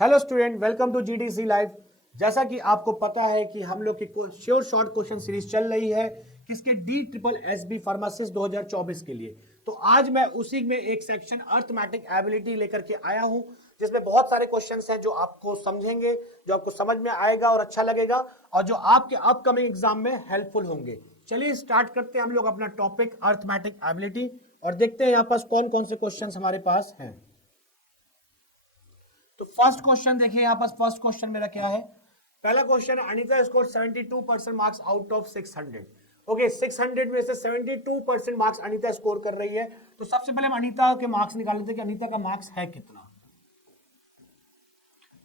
Hello student, welcome to GDC live. जैसा कि आपको पता है कि हम लोग की श्योर शॉर्ट क्वेश्चन सीरीज चल रही है किसके DSSB फार्मासिस्ट 2024 के लिए। तो आज मैं उसी में एक सेक्शन अर्थमेटिक एबिलिटी लेकर के आया हूं, जिसमें बहुत सारे क्वेश्चंस हैं जो आपको समझेंगे, जो आपको समझ में आएगा और अच्छा लगेगा और जो आपके अपकमिंग एग्जाम में हेल्पफुल होंगे। चलिए स्टार्ट करते हैं हम लोग अपना टॉपिक अर्थमेटिक एबिलिटी और देखते हैं यहाँ पास कौन कौन से क्वेश्चन हमारे पास हैं। तो फर्स्ट क्वेश्चन देखिए, यहां पास फर्स्ट क्वेश्चन मेरा क्या है। पहला question, Anita score 72% marks out of 600। Okay, 600 में से 72% मार्क्स अनीता स्कोर कर रही है। तो सबसे पहले हम अनीता के मार्क्स निकाल लेते हैं कि अनीता का मार्क्स है कितना।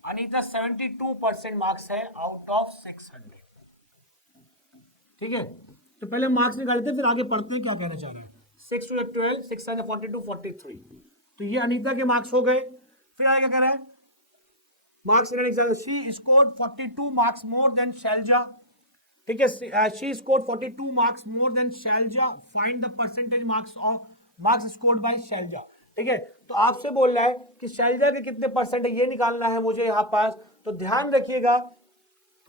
अनीता 72% मार्क्स है आउट ऑफ 600। ठीक है, तो पहले मार्क्स निकाल लेते हैं, फिर आगे पढ़ते हैं क्या कहना चाह रहे हैं। 6 to 12, 6 42, 43। तो ये अनीता के मार्क्स हो गए। फिर आगे क्या कह रहा है, marks in an exam, she scored 42 marks more than Shalja. ठीक है, she scored 42 marks more than Shalja. Find the percentage marks scored by Shalja. ठीक है, तो आपसे बोल रहा है कि शैलजा के कितने परसेंट है ये निकालना है मुझे यहाँ पास। तो ध्यान रखिएगा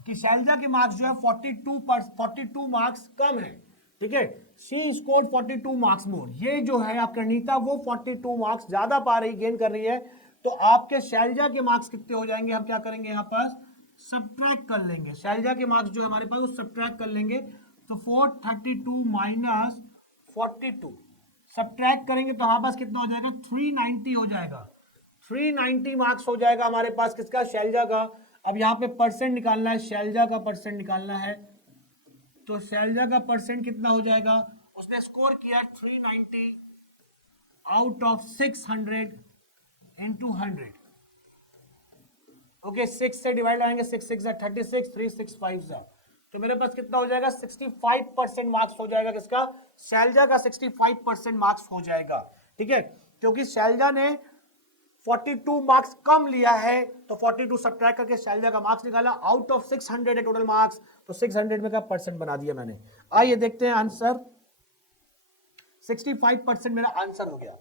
कि शैलजा के मार्क्स जो है 42 मार्क्स कम है। ठीक है, शी स्कोर्ड 42 मार्क्स मोर। ये जो है आपका अनीता वो 42 मार्क्स ज्यादा पा रही, गेन कर रही है। तो आपके शैलजा के मार्क्स कितने हो जाएंगे, हम क्या करेंगे यहाँ पास सब्ट्रैक्ट कर लेंगे। शैलजा के मार्क्स जो है हमारे पास वो सब्ट्रैक्ट कर लेंगे। तो 432 माइनस 42 सब्ट्रैक्ट करेंगे तो हमारे पास कितना हो जाएगा, 390 हो जाएगा। 390 मार्क्स हो जाएगा हमारे पास किसका, शैलजा का। अब यहाँ पे परसेंट निकालना है, शैलजा का परसेंट निकालना है। तो शैलजा का परसेंट कितना हो जाएगा, उसने स्कोर किया 390 आउट ऑफ 600 into 100। ओके, 6 से डिवाइड लगाएंगे, 6 6 36, 3 6 5 तो मेरे पास कितना हो जाएगा, 65% मार्क्स हो जाएगा किसका, शैलजा का 65% मार्क्स हो जाएगा। ठीक है, क्योंकि शैलजा ने 42 मार्क्स कम लिया है तो 42 सब्ट्रैक्ट करके शैलजा का मार्क्स निकाला। आउट ऑफ 600 है टोटल मार्क्स, तो 600 में का परसेंट बना दिया मैंने। आइए देखते हैं आंसर। 65% मेरा आंसर हो गया।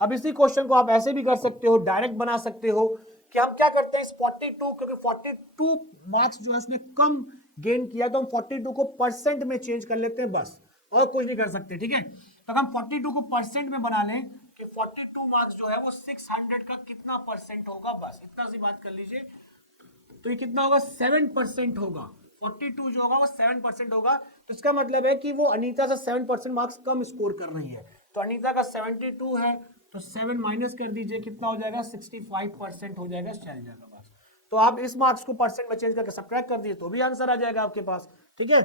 अब इसी क्वेश्चन को आप ऐसे भी कर सकते हो, डायरेक्ट बना सकते हो कि हम क्या करते हैं इस 42, क्योंकि 42 मार्क्स जो है उसने कम गेन किया तो हम 42 को परसेंट में चेंज कर लेते हैं, बस और कुछ नहीं कर सकते। ठीक है, तो हम 42 को परसेंट में बना लें कि 42 मार्क्स जो है वो 600 का कितना परसेंट होगा, बस इतना सी बात कर लीजिए। तो ये कितना होगा, 7% होगा। 42 जो होगा वो 7% होगा। तो इसका मतलब है कि वो अनीता से 7% मार्क्स कम स्कोर कर रही है। तो अनीता का 72 है तो 7 माइनस कर दीजिए, कितना हो जाएगा, 65% हो जाएगा शैलजा का मार्क्स। तो आप इस मार्क्स को परसेंट में चेंज करके सब्ट्रैक्ट कर दीजिए तो भी आंसर आ जाएगा आपके पास। ठीक है,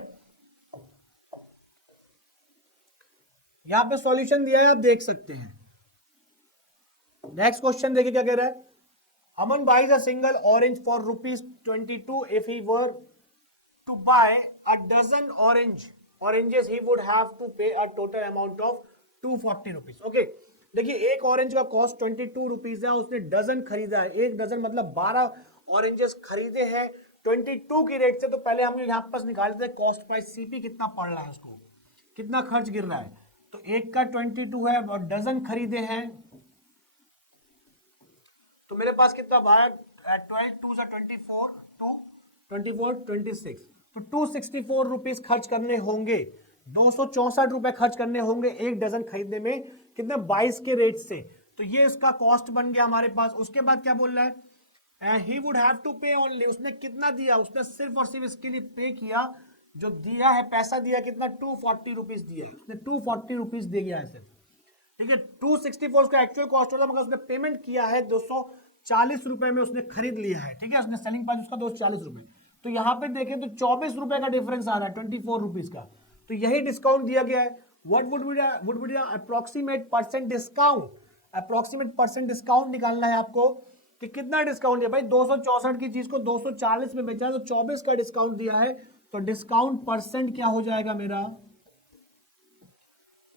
यहां पे सॉल्यूशन दिया है, आप देख सकते हैं। नेक्स्ट क्वेश्चन देखिए क्या कह रहा है। अमन buys a single orange for ₹22 if he were to buy a dozen oranges he would have to pay a total amount of ₹240। Okay, देखिए एक ऑरेंज का कॉस्ट 22 रुपीज है, उसने डजन खरीदा है। एक डजन मतलब 12 ऑरेंजेस खरीदे हैं 22 की रेट से। तो पहले हम यहाँ पास निकालते हैं कॉस्ट प्राइस, सीपी कितना पड़ रहा है, उसको कितना खर्च गिर रहा है। तो एक का 22 है और डजन खरीदे हैं तो मेरे पास कितना भाया, 12 2 24, 24 26, तो 264 रुपीज खर्च करने होंगे। 264 रुपए खर्च करने होंगे एक डजन खरीदने में, कितने 22 के रेट से। तो ये इसका कॉस्ट बन गया हमारे पास। उसके बाद क्या बोल रहा है, ही वुड हैव टू पे ओनली, उसने कितना दिया, उसने सिर्फ और सिर्फ इसके लिए पे किया, जो दिया है पैसा दिया कितना, 240 रुपीज दिया, उसने 240 रुपीज दे गया है सिर्फ। ठीक है, 264 उसका एक्चुअल कॉस्ट होता है, मगर उसने पेमेंट किया है 240 रुपए में उसने खरीद लिया है। ठीक है, उसने सेलिंग प्राइस उसका 240 रुपए। तो यहां पे देखें तो 24 रुपए का डिफरेंस आ रहा है 24 रुपीज का। तो यही डिस्काउंट दिया गया है। What would be approximate percent discount, approximate percent discount निकालना है आपको कि कितना डिस्काउंट है भाई। 264 की चीज को 240 में बेचा है तो 24 का डिस्काउंट दिया है। तो डिस्काउंट परसेंट क्या हो जाएगा मेरा,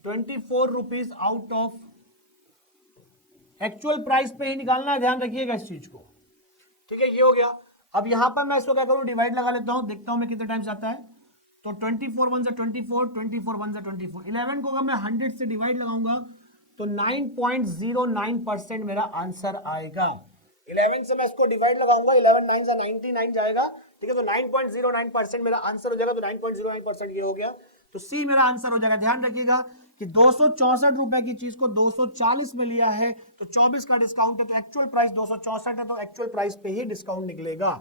24 rupees out of actual price पे ही निकालना है, ध्यान रखिएगा इस चीज को। ठीक है, ये हो गया। अब यहां पर मैं इसको क्या करूं, डिवाइड लगा लेता हूं, देखता हूं मैं कितने टाइम्स आता है। तो 24 1 जा 24, 24 1 जा 24, 11 को अगर मैं 100 से डिवाइड लगाऊंगा तो 9.09% मेरा आंसर आएगा। 11 से मैं इसको डिवाइड लगाऊंगा, 11 9 से 99 जाएगा, ठीक है, तो 9.09% मेरा आंसर हो जाएगा, तो 9.09% ये हो गया, तो सी मेरा आंसर हो जाएगा। ध्यान रखिएगा कि 264 रुपए की चीज को 240 में लिया है, तो 24 का डिस्काउंट है, तो एक्चुअल प्राइस 264 है, तो एक्चुअल प्राइस पे ही डिस्काउंट निकलेगा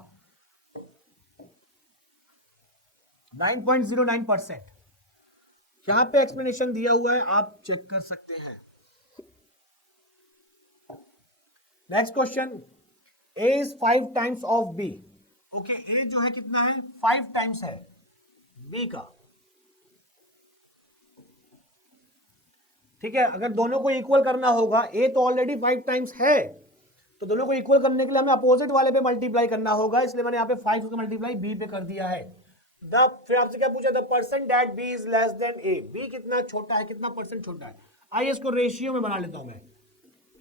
9.09%। यहां पे एक्सप्लेनेशन दिया हुआ है, आप चेक कर सकते हैं। Next question, A is 5 times of B. Okay, A जो है कितना है, 5 टाइम्स है बी का, ठीक है। अगर दोनों को इक्वल करना होगा, ए तो ऑलरेडी 5 टाइम्स है, तो दोनों को इक्वल करने के लिए हमें अपोजिट वाले पे मल्टीप्लाई करना होगा, इसलिए मैंने यहाँ पे 5 का मल्टीप्लाई बी पे कर दिया है। फिर आपसे क्या पूछा, the percent that B is less than A, B कितना छोटा है, कितना परसेंट छोटा है। आइए इसको रेशियो में बना लेता हूं मैं,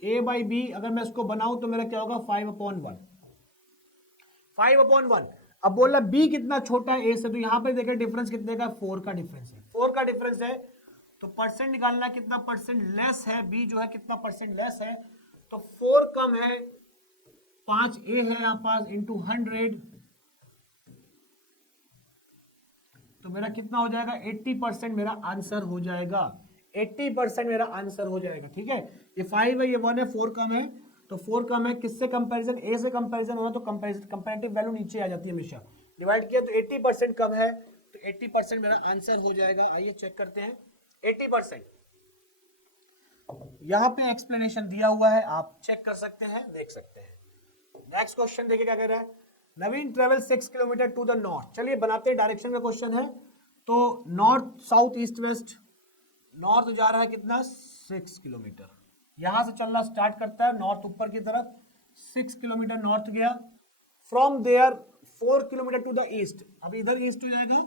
ए बाई बी अगर मैं इसको बनाऊं तो मेरा क्या होगा, 5/1, 5/1। अब बोला बी कितना छोटा है ए से, तो यहां पे देखिए डिफरेंस कितने का, 4 का डिफरेंस है, 4 का डिफरेंस है, तो परसेंट निकालना कितना परसेंट लेस है, बी जो है कितना परसेंट लेस है, तो 4 कम है, 5 ए है यहां पास इंटू 100, तो मेरा कितना हो जाएगा, 80% मेरा आंसर हो जाएगा, 80% मेरा आंसर हो जाएगा, ठीक है। ये 5 है, ये 1 है, 4 कम है, तो 4 कम है, किससे कंपैरिजन, ए से कंपैरिजन होगा, तो कंपैरेटिव वैल्यू नीचे आ जाती है हमेशा, डिवाइड किया तो 80% कम है, तो 80% मेरा आंसर हो जाएगा। आइए चेक करते हैं, 80%। यहां पे एक्सप्लेनेशन दिया हुआ है, आप चेक कर सकते हैं, देख सकते हैं। नेक्स्ट क्वेश्चन देखिए क्या कह रहा है, Naveen travel 6 kilometre to the north. चलिए बनाते हैं, डायरेक्शन का क्वेश्चन है, तो north south east west, north जा रहा है कितना, 6 किलोमीटर, यहां से चलना स्टार्ट करता है नॉर्थ ऊपर की तरफ, 6 किलोमीटर नॉर्थ गया, from there 4 kilometre to the east, अब इधर ईस्ट हो जाएगा,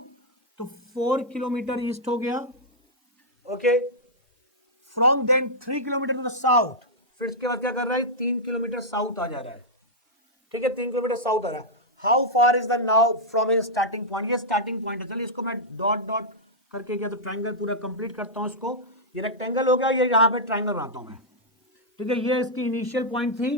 तो 4 किलोमीटर ईस्ट हो गया, okay. From then 3 kilometre to the south, फिर इसके बाद क्या कर रहा है, 3 किलोमीटर साउथ आ जा रहा है, ठीक है, 3 किलोमीटर साउथ आ रहा है। How far is the now from A starting point, ये स्टार्टिंग पॉइंट है। चलिए इसको मैं डॉट डॉट करके गया, तो ट्राइंगल पूरा कंप्लीट करता हूं इसको, ये रेक्टेंगल हो गया, ये यहाँ पे ट्राइंगल बनाता हूं मैं, ठीक है। ये इसकी इनिशियल पॉइंट थी,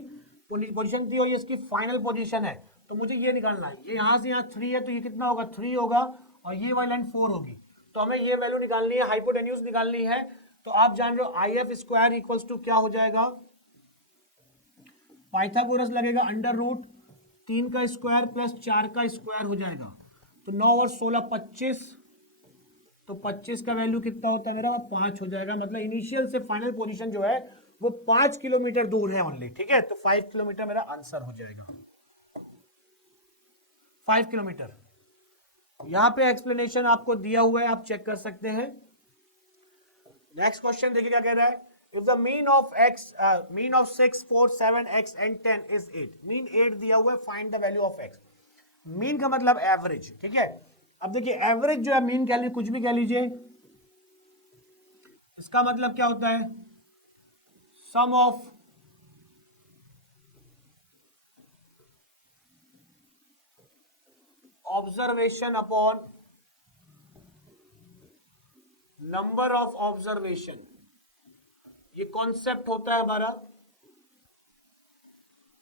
पोजीशन थी, और ये इसकी फाइनल पोजीशन है, तो मुझे ये निकालना है, ये यहाँ से यहाँ 3 है, तो ये कितना होगा, 3 होगा, और ये वाली लाइन 4 होगी, तो हमें ये वैल्यू निकालनी है, हाइपोटेन्यूज निकालनी है। तो आप जान रहे हो I F square equals to क्या हो जाएगा, पाइथागोरस लगेगा, अंडर रूट 3 का स्क्वायर प्लस 4 का स्क्वायर हो जाएगा, तो 9 और 16 25, तो 25 का वैल्यू कितना होता है मेरा, 5 हो जाएगा, मतलब इनिशियल से फाइनल पोजीशन जो है वो 5 किलोमीटर दूर है ओनली, ठीक है, तो 5 किलोमीटर मेरा आंसर हो जाएगा, 5 किलोमीटर। यहां पे एक्सप्लेनेशन आपको दिया हुआ है, आप चेक कर सकते हैं। नेक्स्ट क्वेश्चन देखिए क्या कह रहा है, if the mean of x, mean of 6 4 7 x and 10 is 8, mean 8 दिया हुआ है, find the value of x। Mean का मतलब एवरेज, ठीक है। अब देखिए एवरेज जो है, मीन कह लीजिए, कुछ भी कह लीजिए, इसका मतलब क्या होता है, sum of observation upon number of observation, ये कॉन्सेप्ट होता है हमारा,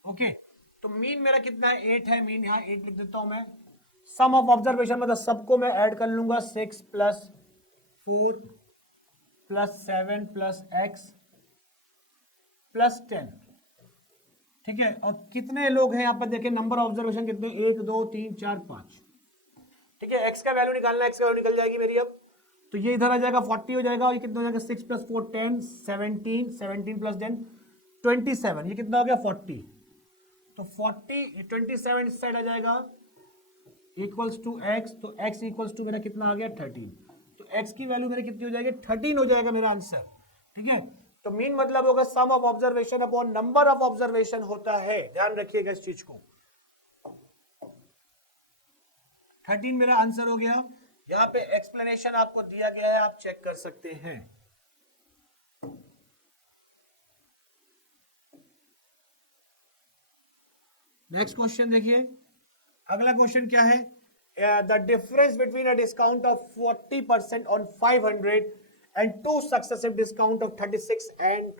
ओके। तो मीन मेरा कितना है, 8 है, मीन यहां 8 लिख देता हूं मैं। सम ऑफ ऑब्जर्वेशन मतलब सबको मैं ऐड कर लूंगा, 6 plus 4 plus 7 plus x plus 10, ठीक है। और कितने लोग हैं यहाँ पर देखिए, नंबर ऑब्जर्वेशन कितने, 1 2 3 4 5, ठीक है। x का वैल्यू निकालना, x का वैल्यू निकल जाएगी मेरी अब, तो ये इधर आ जाएगा 40 हो जाएगा, और ये कितना हो जाएगा, 6 प्लस 4 10 17 17 प्लस 10 27, ये कितना हो गया 40, तो 40 27 इस साइड आ जाएगा, इक्वल्स टू x, तो x इक्वल्स टू मेरा कितना आ गया 13, तो x की वैल्यू मेरी कितनी हो जाएगी, 13 हो जाएगा मेरा आंसर, ठीक है। तो मीन मतलब होगा sum of observation upon number of observation होता है, ध्यान रखिएगा इस चीज को। 13 मेरा आंसर हो गया। यहां पे एक्सप्लेनेशन आपको दिया गया है, आप चेक कर सकते हैं। नेक्स्ट क्वेश्चन देखिए, अगला क्वेश्चन क्या है, the difference between a discount of 40% on 500 and 2 successive discount of 36 and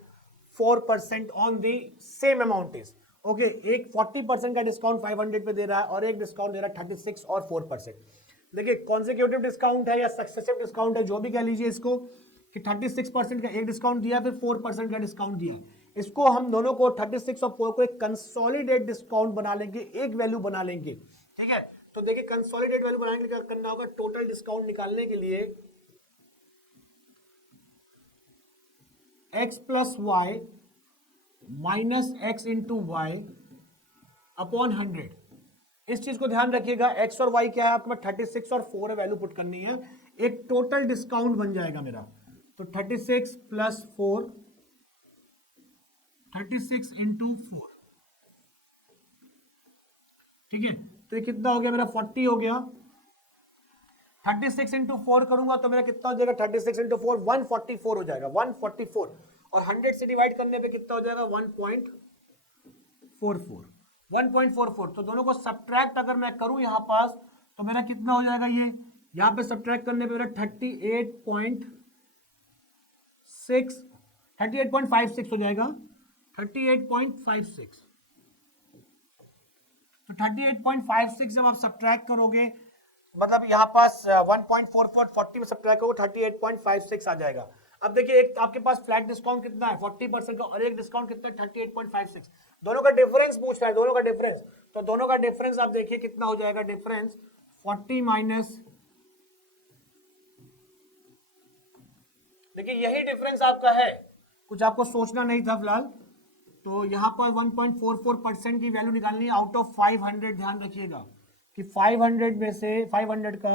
4% on the same amount is, okay, एक 40% का डिस्काउंट 500 पे दे रहा है और एक डिस्काउंट दे रहा है 36 और 4%। देखिए कॉन्सिक्यूटिव डिस्काउंट है या सक्सेसिव डिस्काउंट है, जो भी कह लीजिए इसको, कि 36% का एक डिस्काउंट दिया, फिर 4% का डिस्काउंट दिया। इसको हम दोनों को 36 और 4 को एक कंसोलिडेट डिस्काउंट बना लेंगे, एक वैल्यू बना लेंगे। ठीक है, तो देखिए कंसोलिडेट वैल्यू बनाने के लिए क्या करना होगा, टोटल डिस्काउंट निकालने के लिए x plus Y minus X into Y upon 100। इस चीज को ध्यान रखिएगा, x और y क्या है आपके पास, 36 और 4 है, वैल्यू पुट करनी है, एक टोटल डिस्काउंट बन जाएगा मेरा। तो 36 प्लस 4, 36 इंटू 4, ठीक है, तो ये कितना हो गया मेरा, 40 हो गया। 36 इंटू 4 करूंगा तो मेरा कितना हो जाएगा, 36 इंटू 4 144 हो जाएगा, 144, और 100 से डिवाइड करने पे कितना हो जाएगा, 1.44, 1.44। तो दोनों को सब्ट्रैक्ट अगर मैं करूं यहां पास तो मेरा कितना हो जाएगा, ये यहां पे सब्ट्रैक्ट करने पे मेरा 38.56 हो जाएगा, 38.56। तो 38.56 जब आप सब्ट्रैक्ट करोगे, मतलब यहां पास 1.44 40 में सब्ट्रैक्ट करोगे 38.56 आ जाएगा। अब देखिए एक आपके पास फ्लैट डिस्काउंट कितना है 40% का, और एक डिस्काउंट कितना है 38.56, दोनों का डिफरेंस पूछ रहा है, दोनों का डिफरेंस। तो दोनों का डिफरेंस आप देखिए कितना हो जाएगा, डिफरेंस 40 माइनस, देखिए यही डिफरेंस आपका है, कुछ आपको सोचना नहीं था फिलहाल। तो यहां पर 1.44% की वैल्यू निकालनी है आउट ऑफ 500। ध्यान रखिएगा कि 500 में से 500 का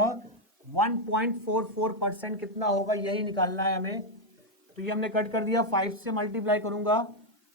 1.44% कितना होगा, यही निकालना है हमें। तो ये हमने कट कर दिया, 5 से मल्टीप्लाई करूंगा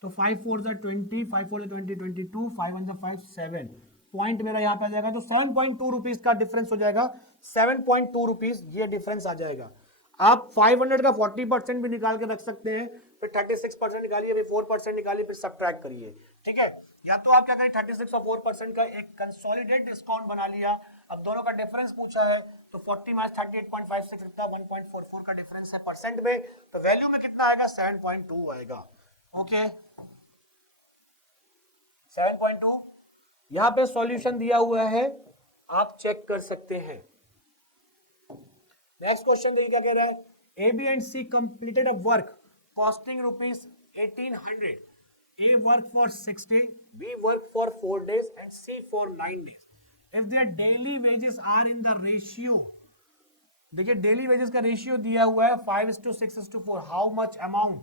तो 5 4 20, 5 4 20, 22, 5 1 5 7 पॉइंट मेरा यहाँ पे आ जाएगा। तो 7.2 रुपीज का डिफरेंस हो जाएगा, 7.2 रुपीज ये डिफरेंस आ जाएगा। आप 500 का 40% भी निकाल के रख सकते हैं, फिर 36% निकालिए, फिर 4% निकालिए, फिर सब्ट्रैक्ट करिए। ठीक है, या तो आप क्या करें 36 और 4% का एक कंसोलिडेट डिस्काउंट बना लिया। अब दोनों का डिफरेंस पूछा है तो 40 माइनस 38.56 कितना 1.44 का डिफरेंस है परसेंट में, तो वैल्यू में कितना आएगा 7.2 आएगा। ओके 7.2 यहां पे सॉल्यूशन दिया हुआ है, आप चेक कर सकते हैं। नेक्स्ट क्वेश्चन देखिए क्या कह रहा है, A B and C completed a work costing rupees 1800। A work for 6 days, B work for 4 days, and C for 9 days. If their daily wages are in the ratio, देखिए daily wages का ratio दिया हुआ है 5:6:4, how much amount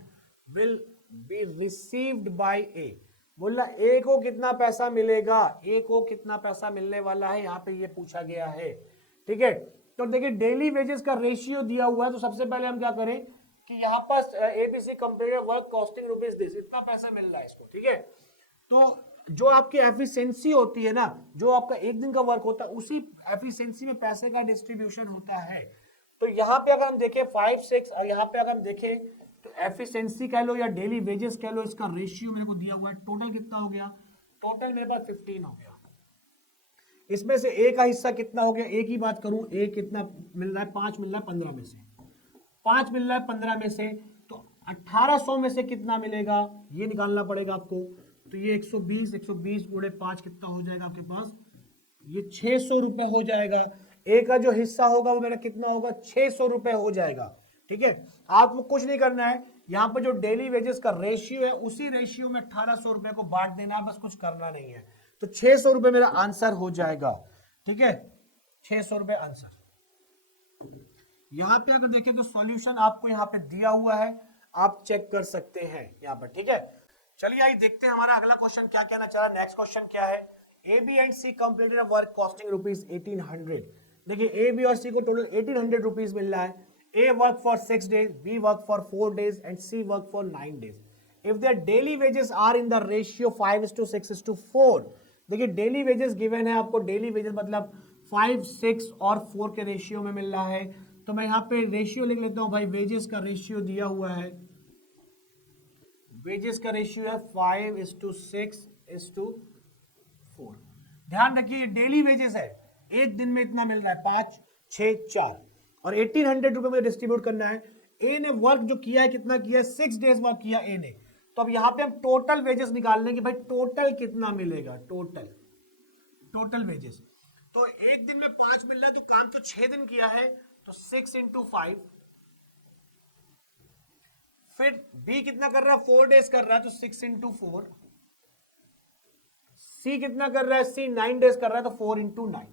will be received by A. बोला A को कितना पैसा मिलेगा, ए को कितना पैसा मिलने वाला है, यहाँ पे ये पूछा गया है। ठीक है, तो देखिए डेली वेजेस का रेशियो दिया हुआ है, तो सबसे पहले हम क्या करें कि यहाँ पर ABC completed work costing rupees this, इतना पैसा मिल रहा है इसको। ठीक है, तो जो आपकी एफिशिएंसी होती है ना, जो आपका एक दिन का वर्क होता है, उसी एफिशिएंसी में पैसे का डिस्ट्रीब्यूशन होता है। तो यहाँ पे अगर हम देखें 5 6, और यहाँ पे अगर हम देखें तो एफिशिएंसी कह लो या डेली वेजेस कह लो, इसका रेशियो मेरे को दिया हुआ है, टोटल कितना हो गया, टोटल मेरे पास 15 हो गया। इसमें से ए का हिस्सा कितना हो गया, ए की बात करूं, ए कितना मिल रहा है, 5 मिल रहा है 15 में से, 5 मिल रहा है 15 में से, तो 1800 में से कितना मिलेगा ये निकालना पड़ेगा आपको। तो ये 120 गुणे 5 कितना हो जाएगा आपके पास, ये 600 रुपए हो जाएगा। ए का जो हिस्सा होगा वो मेरा कितना होगा, 600 रुपए हो जाएगा। ठीक है, आपको कुछ नहीं करना है, यहाँ पर जो डेली वेजेस का रेशियो है उसी रेशियो में 1800 रुपए को बांट देना, बस कुछ करना नहीं है। तो 600 रुपए मेरा आंसर हो जाएगा। ठीक है, 600 रुपए आंसर। यहां पे अगर देखें तो सॉल्यूशन आपको यहाँ पे दिया हुआ है, आप चेक कर सकते हैं यहाँ पर। ठीक है, चलिए आइए देखते हैं हमारा अगला क्वेश्चन क्या कहना चाह रहा है। नेक्स्ट क्वेश्चन क्या है, A B and C completed work costing rupees 1800। देखिए ए बी और सी को टोटल 1800 रुपीज मिल रहा है। A work for 6 days, B work for 4 days and C work for 9 days। If their daily wages are in the ratio 5:6:4, देखिए daily wages given है आपको, daily wages मतलब 5 6 और 4 के रेशियो में मिल रहा है। तो मैं यहाँ पे रेशियो लिख लेता हूं भाई, वेजेस का रेशियो दिया हुआ है, वेजेस का रेशियो है 5:6:4। ध्यान रखिए डेली वेजेस है, एक दिन में इतना मिल रहा है 5 6 4, और 1800 रुपए में डिस्ट्रीब्यूट करना है। ए ने वर्क जो किया है कितना किया है, 6 days वर्क किया ए ने, तो अब यहां पे हम टोटल वेजेस निकाल लेंगे भाई, टोटल कितना मिलेगा, टोटल वेजेस। तो एक दिन में 5 मिल रहा है, तो काम तो 6 दिन किया है, तो 6 इंटू 5। फिर बी कितना कर रहा है, 4 डेज कर रहा है, तो 6 इंटू 4। सी कितना कर रहा है, सी 9 डेज कर रहा है, तो 4 इंटू 9।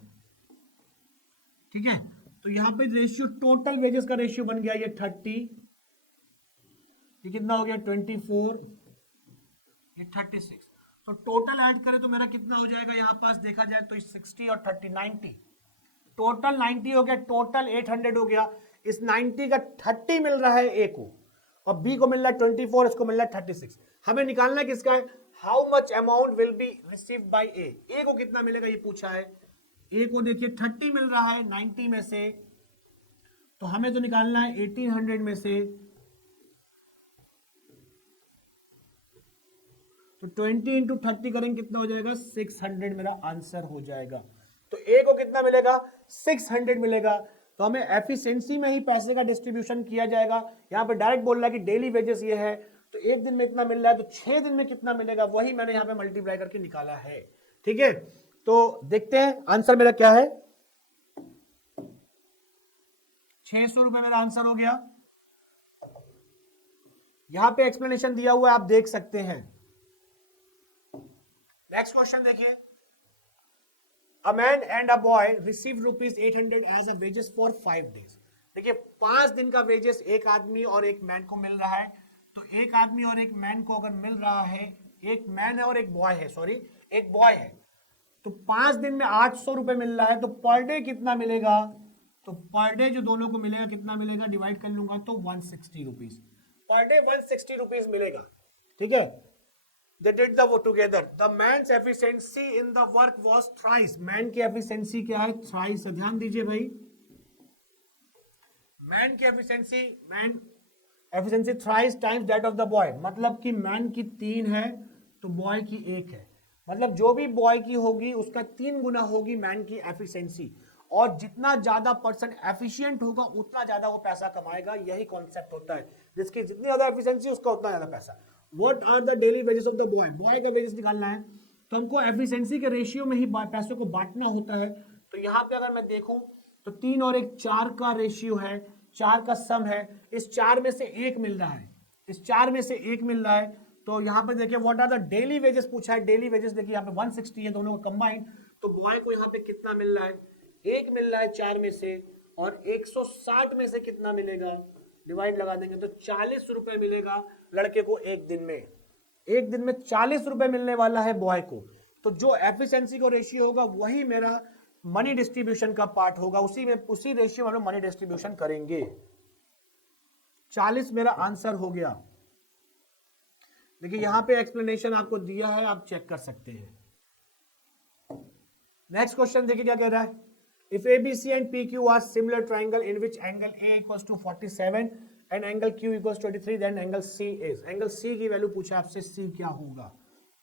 ठीक है, तो यहां पे रेशियो, टोटल वेजेस का रेशियो बन गया ये 30, ये कितना हो गया 24, ये 36। तो टोटल ऐड करें तो मेरा कितना हो जाएगा, यहां पास देखा जाए तो 60 और 30 90, टोटल 90 हो गया, टोटल 800 हो गया। इस 90 का 30 मिल रहा है ए को, और बी को मिल रहा है 24, इसको मिल रहा है 36। हमें निकालना है किसका है, how much amount will be received by A को कितना मिलेगा ये पूछा है। ए को देखिए 30 मिल रहा है 90 में से, तो हमें तो निकालना है 1800 में से, तो 20 इंटू 30 करेंगे कितना हो जाएगा, 600 मेरा आंसर हो जाएगा। तो ए को कितना मिलेगा, 600 मिलेगा। तो हमें एफिशिएंसी में ही पैसे का डिस्ट्रीब्यूशन किया जाएगा। यहाँ पे डायरेक्ट बोल रहा है कि डेली वेजेस ये है, तो एक दिन में इतना मिल रहा है, तो 6 दिन में कितना मिलेगा, वही मैंने यहाँ पे मल्टीप्लाई करके निकाला है। ठीक है, तो देखते हैं आंसर मेरा क्या है। 600 रुपए मेरा आंसर हो गया। यहां पे एक्सप्लेनेशन दिया हुआ है, आप देख सकते हैं। नेक्स्ट क्वेश्चन देखिए, a man and a boy receive ₹800 as a wages for 5 days. देखिए 5 दिन का वेजेस एक आदमी और एक मैन को मिल रहा है। तो एक आदमी और एक मैन को अगर मिल रहा है, एक मैन है और एक बॉय है, सॉरी एक बॉय है, तो 5 दिन में 800 रुपए मिल रहा है, तो पर डे कितना मिलेगा, तो पर डे जो दोनों को मिलेगा कितना मिलेगा, डिवाइड कर लूंगा तो 160 रुपीज पर डे, 160 रुपीज मिलेगा। ठीक है, they did the work together, the man's efficiency in the work was thrice। man की efficiency क्या है, thrice। ध्यान दीजिए भाई, man की efficiency thrice times that of the boy, मतलब कि man की 3 है तो boy की 1 है, मतलब जो भी boy की होगी उसका 3 गुना होगी man की efficiency, और जितना ज्यादा पर्सन एफिशिएंट होगा उतना ज्यादा वो पैसा कमाएगा। यही कॉन्सेप्ट होता है, जिसकी जितनी ज्यादा एफिशिएंसी उसका उतना ज्यादा पैसा। What are the daily wages of the boy, boy का वेजेस निकालना है, तो हमको एफिशिएंसी के रेशियो में ही पैसों को बांटना होता है। तो यहाँ पे अगर मैं देखूं तो 3 और 1 4 का रेशियो है, 4 का सम है, इस 4 में से 1 मिल रहा है, इस 4 में से 1 मिल रहा है। तो यहाँ पे देखिए what are the daily wages पूछा है, डेली वेजेस देखिए यहाँ पे 160 है दोनों का कंबाइंड, तो बॉय को यहाँ पे कितना मिल रहा है, 1 मिल रहा है 4 में से, और 160 में से कितना मिलेगा, डिवाइड लगा देंगे तो 40 रुपए मिलेगा लड़के को एक दिन में। एक दिन में 40 रुपए मिलने वाला है बॉय को। तो जो एफिशिएंसी को रेशियो होगा वही मेरा मनी डिस्ट्रीब्यूशन का पार्ट होगा, उसी रेशियो में मनी डिस्ट्रीब्यूशन करेंगे। 40 मेरा आंसर हो गया। देखिए यहां पे एक्सप्लेनेशन आपको दिया है, आप चेक कर सकते हैं। नेक्स्ट क्वेश्चन देखिए क्या कह रहा है, if ABC and PQ are similar triangle in which angle A equals to 47 and angle Q equals 23, then angle C is, angle C की वैल्यू पूछा आपसे, C क्या होगा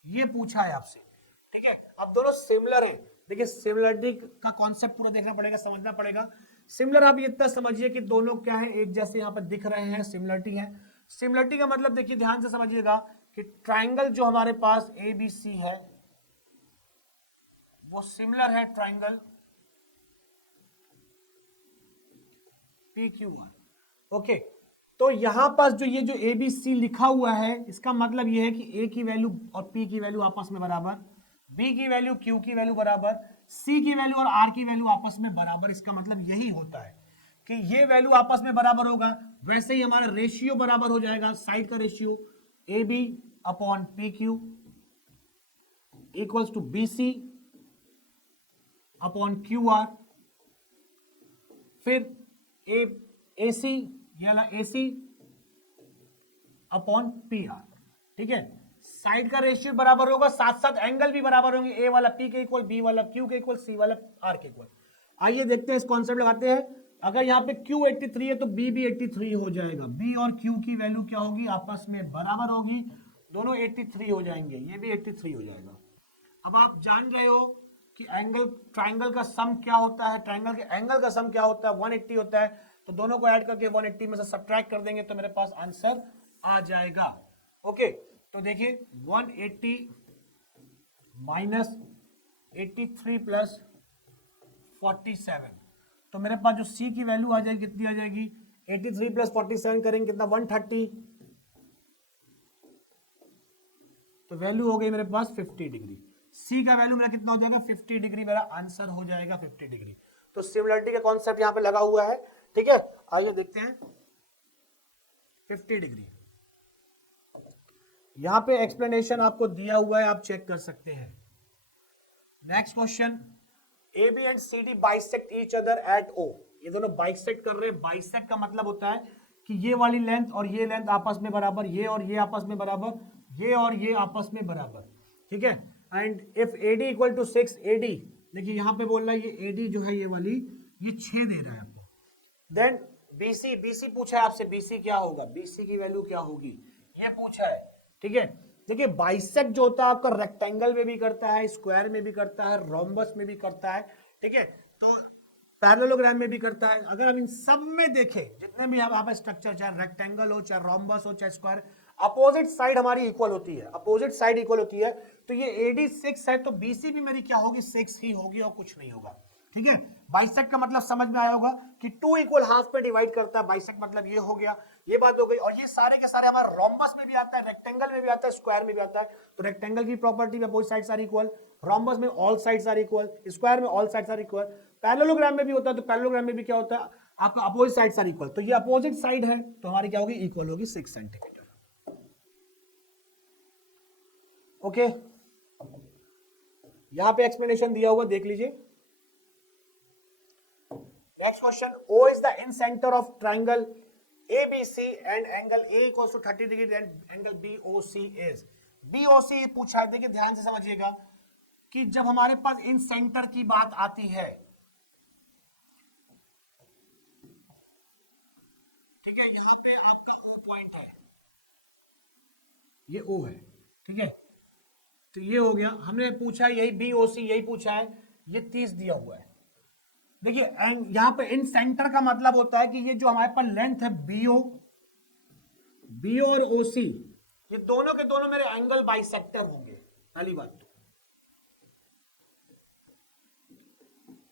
ये पूछा है आपसे। ठीक है, अब दोनों सिमिलर हैं। देखिए सिमिलरिटी का कॉन्सेप्ट पूरा देखना पड़ेगा, समझना पड़ेगा। सिमिलर आप इतना समझिए कि दोनों क्या है, एक जैसे यहाँ पर दिख रहे हैं, सिमिलरिटी है। सिमिलरिटी का मतलब देखिए ध्यान से समझिएगा कि ट्राइंगल जो हमारे पास ABC है वो सिमिलर है ट्राइंगल PQR। ओके, तो यहां पास जो ये जो ABC लिखा हुआ है, इसका मतलब ये है कि A की वैल्यू और P की वैल्यू आपस में बराबर, B की वैल्यू Q की वैल्यू बराबर, C की वैल्यू और R की वैल्यू आपस में बराबर। इसका मतलब यही होता है कि ये वैल्यू आपस में बराबर होगा, वैसे ही हमारा रेशियो बराबर हो जाएगा, साइड का ratio AB upon PQ equals to BC upon QR, फिर AC ये वाला AC अपॉन PR। ठीक है, साइड का रेशियो बराबर होगा, साथ साथ एंगल भी बराबर होंगे, A वाला P के इक्वल, B वाला Q के इक्वल, C वाला R के इक्वल। आइए देखते हैं, इस कॉन्सेप्ट लगाते हैं। अगर यहाँ पे Q 83 है तो B भी 83 हो जाएगा। B और Q की वैल्यू क्या होगी, आपस में बराबर होगी, दोनों 83 हो जाएंगे, ये भी 83 हो जाएगा। अब आप जान रहे हो कि एंगल, ट्राइंगल का सम क्या होता है, ट्राइंगल के एंगल का सम क्या होता है, 180 होता है। तो दोनों को ऐड करके 180 में से सब्ट्रैक्ट कर देंगे तो मेरे पास आंसर आ जाएगा। ओके, तो देखिए 180 माइनस 83 प्लस 47, तो मेरे पास जो C की वैल्यू आ जाएगी कितनी आ जाएगी, 83 प्लस 47 करेंगे कितना 130, तो वैल्यू हो गई मेरे पास 50 डिग्री। C का वैल्यू मेरा कितना हो जाएगा 50 डिग्री, मेरा आंसर हो जाएगा 50 डिग्री। तो सिमिलरिटी का कॉन्सेप्ट यहां पे लगा हुआ है, ठीक है। आगे देखते हैं 50 डिग्री, यहां पे एक्सप्लेनेशन आपको दिया हुआ है, आप चेक कर सकते हैं। Next question, AB and CD bisect each other at O। ये दोनों बाइसेक्ट कर रहे हैं। बाइसेक्ट का मतलब होता है कि ये वाली लेंथ और ये लेंथ आपस में बराबर, ये और ये आपस में बराबर, ये और ये आपस में बराबर, ठीक है। And if AD equal to 6 AD, देखिए यहां पे बोल रहा है ये AD जो है ये वाली, ये 6 दे रहा है आपको। देन BC पूछा है आपसे, BC क्या होगा, BC की वैल्यू क्या होगी, ये पूछा है, ठीक है। देखिए बाइसेक्ट जो होता है आपका रेक्टेंगल में भी करता है, स्क्वायर में भी करता है, रोम्बस में भी करता है, ठीक है, तो पैरेललोग्राम में भी करता है। अगर हम इन सब में देखें, जितने भी आप स्ट्रक्चर, चाहे रेक्टेंगल हो, चाहे रोम्बस हो, चाहे स्क्वायर, अपोजिट साइड हमारी इक्वल होती है, अपोजिट साइड इक्वल होती है। तो ये AD 6 है, तो BC भी मेरी क्या होगी 6 ही होगी और कुछ नहीं होगा, ठीक है। बाइसेक्ट का मतलब समझ में आया होगा कि 2 इक्वल हाफ पे डिवाइड करता है, बाइसेक्ट मतलब ये हो गया, ये बात हो गई। और ये सारे के सारे हमारे रोम्बस में भी आता है, रेक्टेंगल में भी आता है, स्क्वायर में भी आता है। तो रेक्टेंगल की प्रॉपर्टी में both sides are equal, rhombus में all sides are equal, square में all sides are equal, parallelogram में भी होता है, तो पैरेललोग्राम में भी क्या होता है आपका अपोजिट साइड्स आर इक्वल। तो ये अपोजिट साइड है, तो हमारी क्या होगी, इक्वल होगी 6 सेंटीमीटर। ओके, यहां पे एक्सप्लेनेशन दिया हुआ देख लीजिए। Next question, O is the in center of triangle ABC and angle A equals to 30 degree and angle BOC is, BOC पूछा है। देखिए ध्यान से समझिएगा कि जब हमारे पास इन सेंटर की बात आती है, ठीक है, यहां पे आपका O पॉइंट है, ये O है, ठीक है, तो ये हो गया। हमने पूछा यही BOC, यही पूछा है, ये 30 दिया हुआ है। देखिए यहां पे इन सेंटर का मतलब होता है कि ये जो हमारे पास लेंथ है BO और OC, ये दोनों के दोनों मेरे एंगल बाइसेक्टर होंगे। पहली बात तो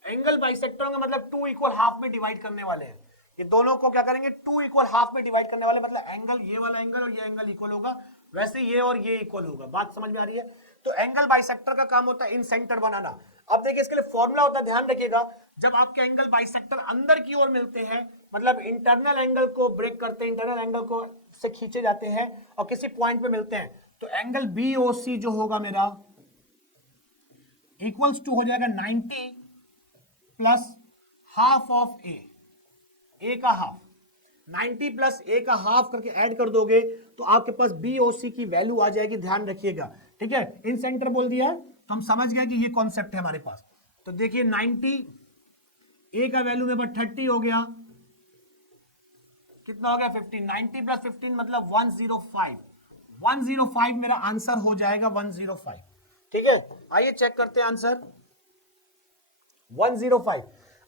एंगल बाइसेक्टर का मतलब 2 इक्वल हाफ में डिवाइड करने वाले हैं। ये दोनों को क्या करेंगे, 2 इक्वल हाफ में डिवाइड करने वाले, मतलब एंगल, ये वाला एंगल और ये एंगल इक्वल होगा, वैसे ये और ये इक्वल होगा। बात समझ में आ रही है। तो एंगल बाइसेक्टर का काम होता है इन सेंटर बनाना। अब देखिए इसके लिए फॉर्मूला होता है, ध्यान रखिएगा, जब आपके एंगल बाइसेक्टर अंदर की ओर मिलते हैं, मतलब इंटरनल एंगल को ब्रेक करते हैं, इंटरनल एंगल को से खींचे जाते हैं और किसी पॉइंट पे मिलते हैं, तो एंगल BOC जो होगा मेरा इक्वल्स टू हो जाएगा 90 प्लस हाफ ऑफ ए का हाफ, 90 प्लस A का हाफ करके ऐड कर दोगे तो आपके पास BOC की वैल्यू आ जाएगी। ध्यान रखिएगा, ठीक है। इन सेंटर बोल दिया है तो हम समझ गए कि ये कॉन्सेप्ट है हमारे पास। तो देखिए 90, A का वैल्यू मेरे पास 30 हो गया, कितना हो गया 15, 90 प्लस 15 मतलब 105, 105 मेरा आंसर हो जाएगा 105, ठीक है। आइए चेक करते हैं आंसर 105।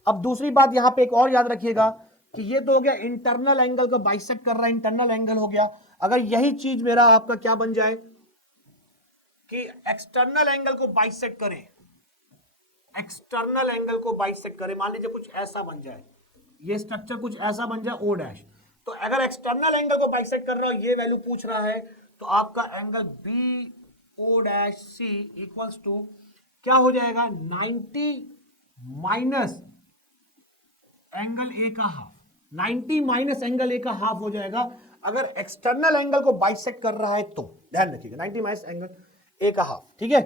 अब दूसरी बात यहां पे एक और याद रखिएगा कि ये तो हो गया इंटरनल एंगल को बाइसेक्ट कर रहा है, इंटरनल एंगल हो गया। अगर यही चीज मेरा आपका क्या बन जाए कि एक्सटर्नल एंगल को बाइसेक्ट करे, एक्सटर्नल एंगल को बाइसेक्ट करे, मान लीजिए कुछ ऐसा बन जाए, ये स्ट्रक्चर कुछ ऐसा बन जाए O डैश, तो अगर एक्सटर्नल एंगल को बाइसेक्ट कर रहा हो, ये वैल्यू पूछ रहा है, तो आपका angle BO dash C equals to क्या हो जाएगा 90 माइनस एंगल A का हाफ, 90 माइनस एंगल A का हाफ हो जाएगा अगर एक्सटर्नल एंगल को बाइसेक्ट कर रहा है। तो ध्यान रखिएगा 90 माइनस एंगल A का हाफ, ठीक है।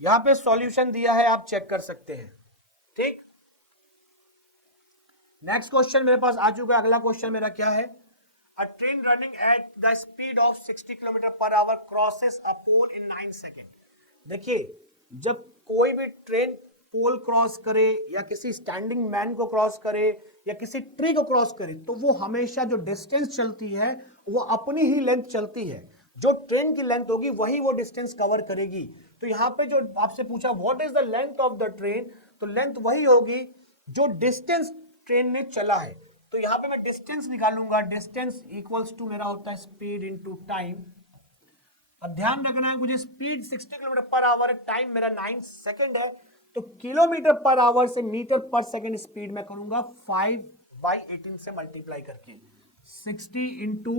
यहां पे सॉल्यूशन दिया है, आप चेक कर सकते हैं, ठीक। नेक्स्ट क्वेश्चन मेरे पास आ चुका है। अगला क्वेश्चन मेरा क्या है, a train running at the speed of 60 kilometre per hour crosses a pole in 9 second. देखिए जब कोई भी ट्रेन पोल क्रॉस करे या किसी स्टैंडिंग मैन को क्रॉस करे या किसी ट्री को क्रॉस करे, तो वो हमेशा जो डिस्टेंस चलती है वो अपनी ही लेंथ चलती है। जो ट्रेन की लेंथ होगी वही वो डिस्टेंस कवर करेगी। तो यहां पे जो आपसे पूछा what is the length of the train, तो लेंथ वही होगी जो डिस्टेंस ट्रेन ने चला है। तो यहाँ पे मैं डिस्टेंस निकालूंगा, डिस्टेंस इक्वल्स टू मेरा होता है स्पीड इनटू टाइम। अब ध्यान रखना है मुझे speed 60 kilometre per our, time मेरा 9 सेकंड है, तो किलोमीटर पर आवर से मीटर पर सेकंड स्पीड में करूंगा 5/18 से मल्टीप्लाई करके। 60 इंटू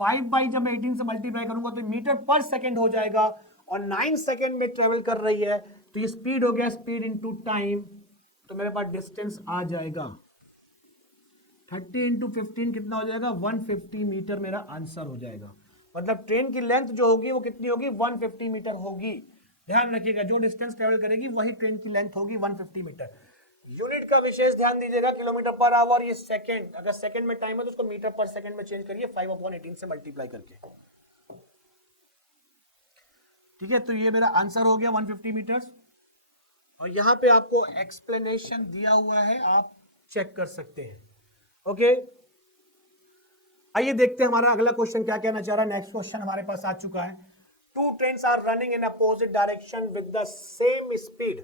5 जब मैं 18 से मल्टीप्लाई करूंगा तो मीटर पर सेकंड हो जाएगा, और 9 सेकंड में ट्रेवल कर रही है, तो ये स्पीड हो गया, स्पीड इंटू टाइम, तो मेरे पास डिस्टेंस आ जाएगा 30 इंटू 15 कितना हो जाएगा, 150 मीटर मेरा आंसर हो जाएगा। मतलब ट्रेन की लेंथ जो होगी वो कितनी होगी, 150 मीटर होगी। ध्यान रखिएगा, जो डिस्टेंस ट्रेवल करेगी वही ट्रेन की लेंथ होगी 150 मीटर। यूनिट का विशेष ध्यान दीजिएगा, किलोमीटर पर आवर, ये सेकंड, अगर सेकंड में टाइम है तो उसको मीटर पर सेकंड में चेंज करिए 5/18 से मल्टीप्लाई करके। ठीक है, तो ये मेरा आंसर हो गया 150 मीटर्स, और यहां पे आपको एक्सप्लेनेशन दिया हुआ है, आप चेक कर सकते हैं। ओके, आइए देखते हैं हमारा अगला क्वेश्चन क्या कहना चाह रहा है। नेक्स्ट क्वेश्चन हमारे पास आ चुका है। Two trains are running in opposite direction with the same speed.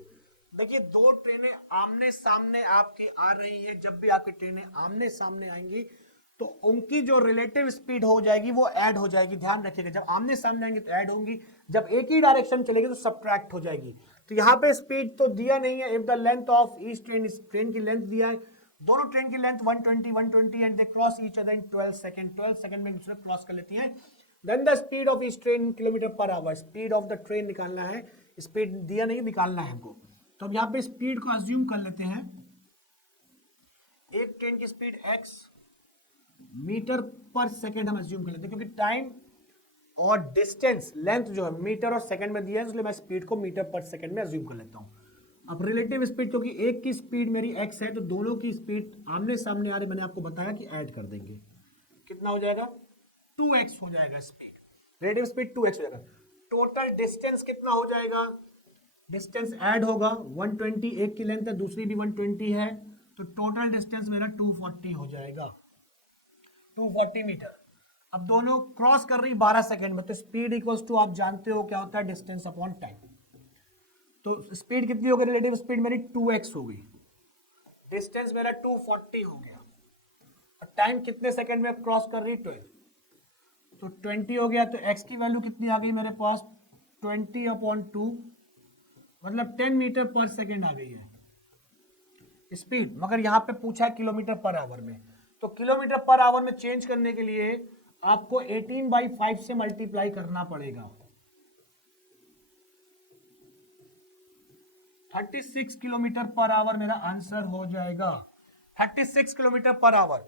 देखिए, दो ट्रेनें आमने सामने आपके आ रही है, जब भी आपकी ट्रेनें आमने सामने आएंगी तो उनकी जो रिलेटिव स्पीड हो जाएगी वो ऐड हो जाएगी। ध्यान रखिएगा, जब आमने सामने आएंगे तो ऐड होंगी, जब एक ही डायरेक्शन चलेगी तो सब्ट्रैक्ट हो जाएगी। तो यहाँ पे स्पीड तो दिया नहीं है, if the length of each train, इस ट्रेन की लेंथ दिया है, दोनों ट्रेन की length 120 and they cross each other in 12 second, 12 second में दूसरे क्रॉस कर लेती हैं। Then the speed of each train kilometre per hour, speed of the train निकालना है, स्पीड दिया नहीं, निकालना है हमको। तो अब यहाँ पे स्पीड को अज्यूम कर लेते हैं, एक ट्रेन की स्पीड x मीटर पर सेकंड हम अज्यूम कर लेते हैं, क्योंकि टाइम और डिस्टेंस लेंथ जो है मीटर और सेकंड में दिया है, इसलिए मैं स्पीड को मीटर पर सेकंड में अज्यूम कर लेता हूं। अब रिलेटिव स्पीड, क्योंकि एक की स्पीड मेरी x है तो दोनों की स्पीड आमने सामने आ रही, मैंने आपको बताया कि ऐड कर देंगे, कितना हो जाएगा, 2x हो जाएगा स्पीड, रिलेटिव स्पीड 2x हो जाएगा। टोटल डिस्टेंस कितना हो जाएगा, डिस्टेंस ऐड होगा, 120 एक की लेंथ है, दूसरी भी 120 है, तो टोटल डिस्टेंस मेरा 240 हो जाएगा, 240 मीटर। अब दोनों क्रॉस कर रही 12 सेकंड में, तो स्पीड इक्वल्स टू, आप जानते हो क्या होता है, डिस्टेंस अपॉन टाइम। तो स्पीड कितनी हो गई, रिलेटिव स्पीड मेरी 2x हो गई, डिस्टेंस मेरा 240 हो गया, और टाइम कितने सेकंड में क्रॉस कर रही, 12, तो 20 हो गया। तो x की वैल्यू कितनी आ गई मेरे पास, 20/2, मतलब 10 मीटर पर सेकंड आ गई है स्पीड। मगर यहां पे पूछा है किलोमीटर पर आवर में, तो किलोमीटर पर आवर में चेंज करने के लिए आपको 18/5 से मल्टीप्लाई करना पड़ेगा, 36 किलोमीटर पर आवर मेरा आंसर हो जाएगा। 36 किलोमीटर पर आवर,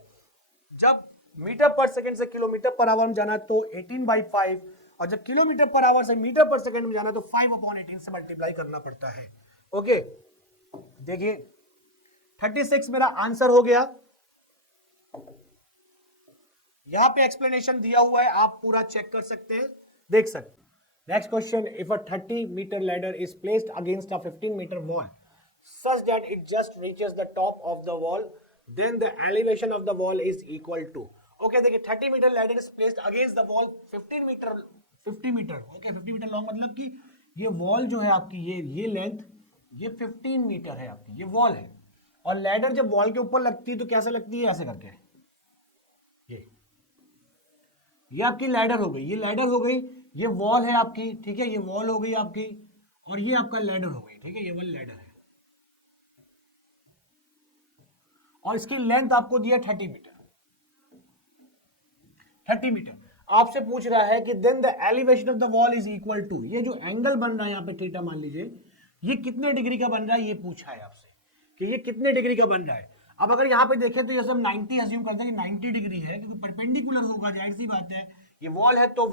जब मीटर पर सेकंड से किलोमीटर पर आवर में जाना तो 18/5, और जब किलोमीटर पर आवर से मीटर पर सेकंड में जाना तो 5/18 से मल्टीप्लाई करना पड़ता है। ओके, देखिए 36 मेरा आंसर हो गया। यहां पे एक्सप्लेनेशन दिया हुआ है, आप पूरा चेक कर सकते हैं, देख सकते हैं। Next question, if a 30-meter ladder is placed against a 15-meter wall such that it just reaches the top of the wall, then the elevation of the wall is equal to, okay, देखिए 30-meter ladder is placed against the wall 50 meter, okay, 50 meter long, मतलब कि ये wall जो है आपकी, ये length, ये 15 metre है आपकी, ये वॉल है, और लैडर जब वॉल के ऊपर लगती है तो कैसे लगती है, ऐसे करके, ये आपकी लैडर हो गई, ये लैडर हो गई, ये वॉल है आपकी, ठीक है, ये वॉल हो गई आपकी, और ये आपका लैडर हो गई, ठीक है, ये वाला लैडर है, और इसकी लेंथ आपको दिया 30 मीटर। 30 मीटर आपसे पूछ रहा है कि then the elevation of the wall is equal to, ये जो एंगल बन रहा है यहाँ पे थीटा मान लीजिए, ये कितने डिग्री का बन रहा है, ये पूछा है आपसे कि ये कितने डिग्री का बन रहा है। अब अगर यहाँ पे देखें तो जैसे हम 90 अज्यूम करते हैं कि 90 डिग्री है, क्योंकि परपेंडिकुलर होगा, जाहिर सी बात है, ये वॉल है तो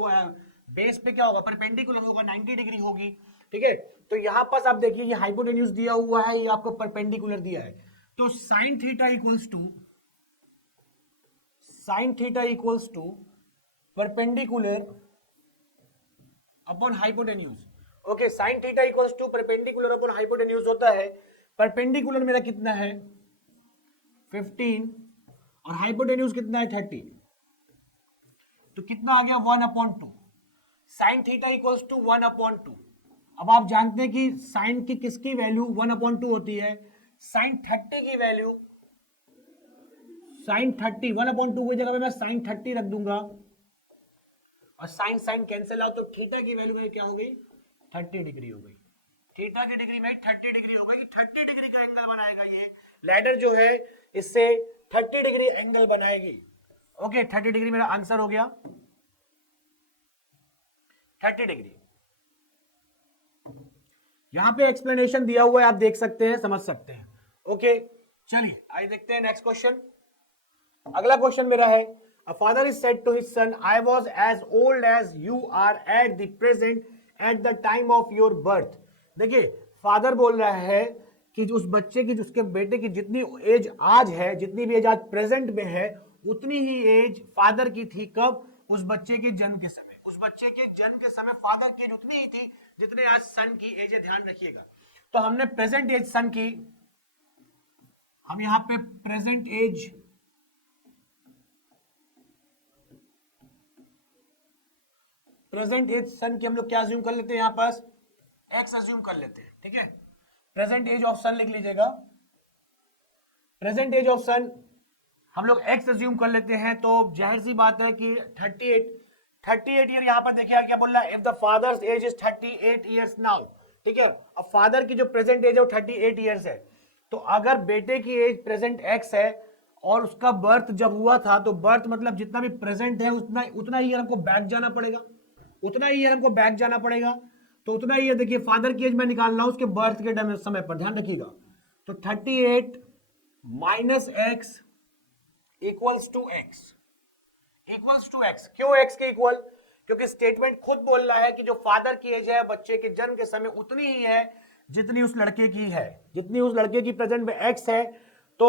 बेस पे क्या होगा, परपेंडिकुलर होगा, 90 डिग्री होगी, ठीक है। तो यहां पास आप देखिए, ये हाइपोटेन्यूज दिया हुआ है, ये आपको परपेंडिकुलर दिया है, तो sine theta equals to perpendicular upon hypotenuse. Okay, sine theta equals to perpendicular upon hypotenuse होता है, परपेंडिकुलर मेरा कितना है 15 और हाइपोटेन्यूज कितना है 30, तो कितना आ गया 1/2, साइन थीटा इक्वल्स टू 1/2। अब आप जानते हैं कि साइन की किसकी वैल्यू 1/2 होती है, साइन 30 की वैल्यू साइन 30, 1/2 की जगह पे मैं साइन 30 रख दूंगा और साइन साइन कैंसिल आउट, तो थीटा की वैल्यू में क्या हो गई 30 डिग्री हो गई। थीटा की डिग्री में 30 डिग्री हो गई, 30 डिग्री का एंगल बनाएगा ये लैडर जो है, इससे 30 डिग्री एंगल बनाएगी। ओके 30 डिग्री मेरा आंसर हो गया 30 डिग्री। यहां पे एक्सप्लेनेशन दिया हुआ है, आप देख सकते हैं, समझ सकते हैं। ओके चलिए आइए देखते हैं नेक्स्ट क्वेश्चन। अगला क्वेश्चन मेरा है, a father is said to his son, I was as old as you are at the present at the time of your birth. देखिए फादर बोल रहा है कि उस बच्चे की, उसके बेटे की जितनी एज आज है, जितनी भी एज आज प्रेजेंट में है, उतनी ही एज फादर की थी कब, उस बच्चे के जन्म के समय। उस बच्चे के जन्म के समय फादर की एज उतनी ही थी जितने आज सन की एज है, ध्यान रखिएगा। तो हमने प्रेजेंट एज सन की, हम यहां पे प्रेजेंट एज सन की हम लोग क्या अज्यूम कर लेते हैं, यहां पास एक्स अज्यूम कर लेते हैं, ठीक है। प्रेजेंट एज ऑफ सन लिख लीजिएगा, प्रेजेंट एज ऑफ सन हम लोग एक्स अज्यूम कर लेते हैं, तो जाहिर सी बात है कि 38 ईयर यहां पर देखिए क्या बोल रहा है, if the father's age is 38 years now, ठीक है। अब फादर की जो प्रेजेंट एज है वो 38 ईयर्स है, तो अगर बेटे की एज प्रेजेंट एक्स है और उसका बर्थ जब हुआ था, तो बर्थ मतलब जितना भी प्रेजेंट है उतना उतना ईयर हमको बैक जाना पड़ेगा, उतना ईयर हमको बैक जाना पड़ेगा। तो उतना ईयर देखिए फादर की एज में निकाल रहा हूं उसके बर्थ के समय पर, ध्यान रखिएगा। तो 38 minus X equals to X, equals to X. क्यों एक्स के इक्वल, क्योंकि स्टेटमेंट खुद बोल रहा है कि जो फादर की एज है बच्चे के जन्म के समय उतनी ही है जितनी उस लड़के की है, जितनी उस लड़के की प्रेजेंट में एक्स है। तो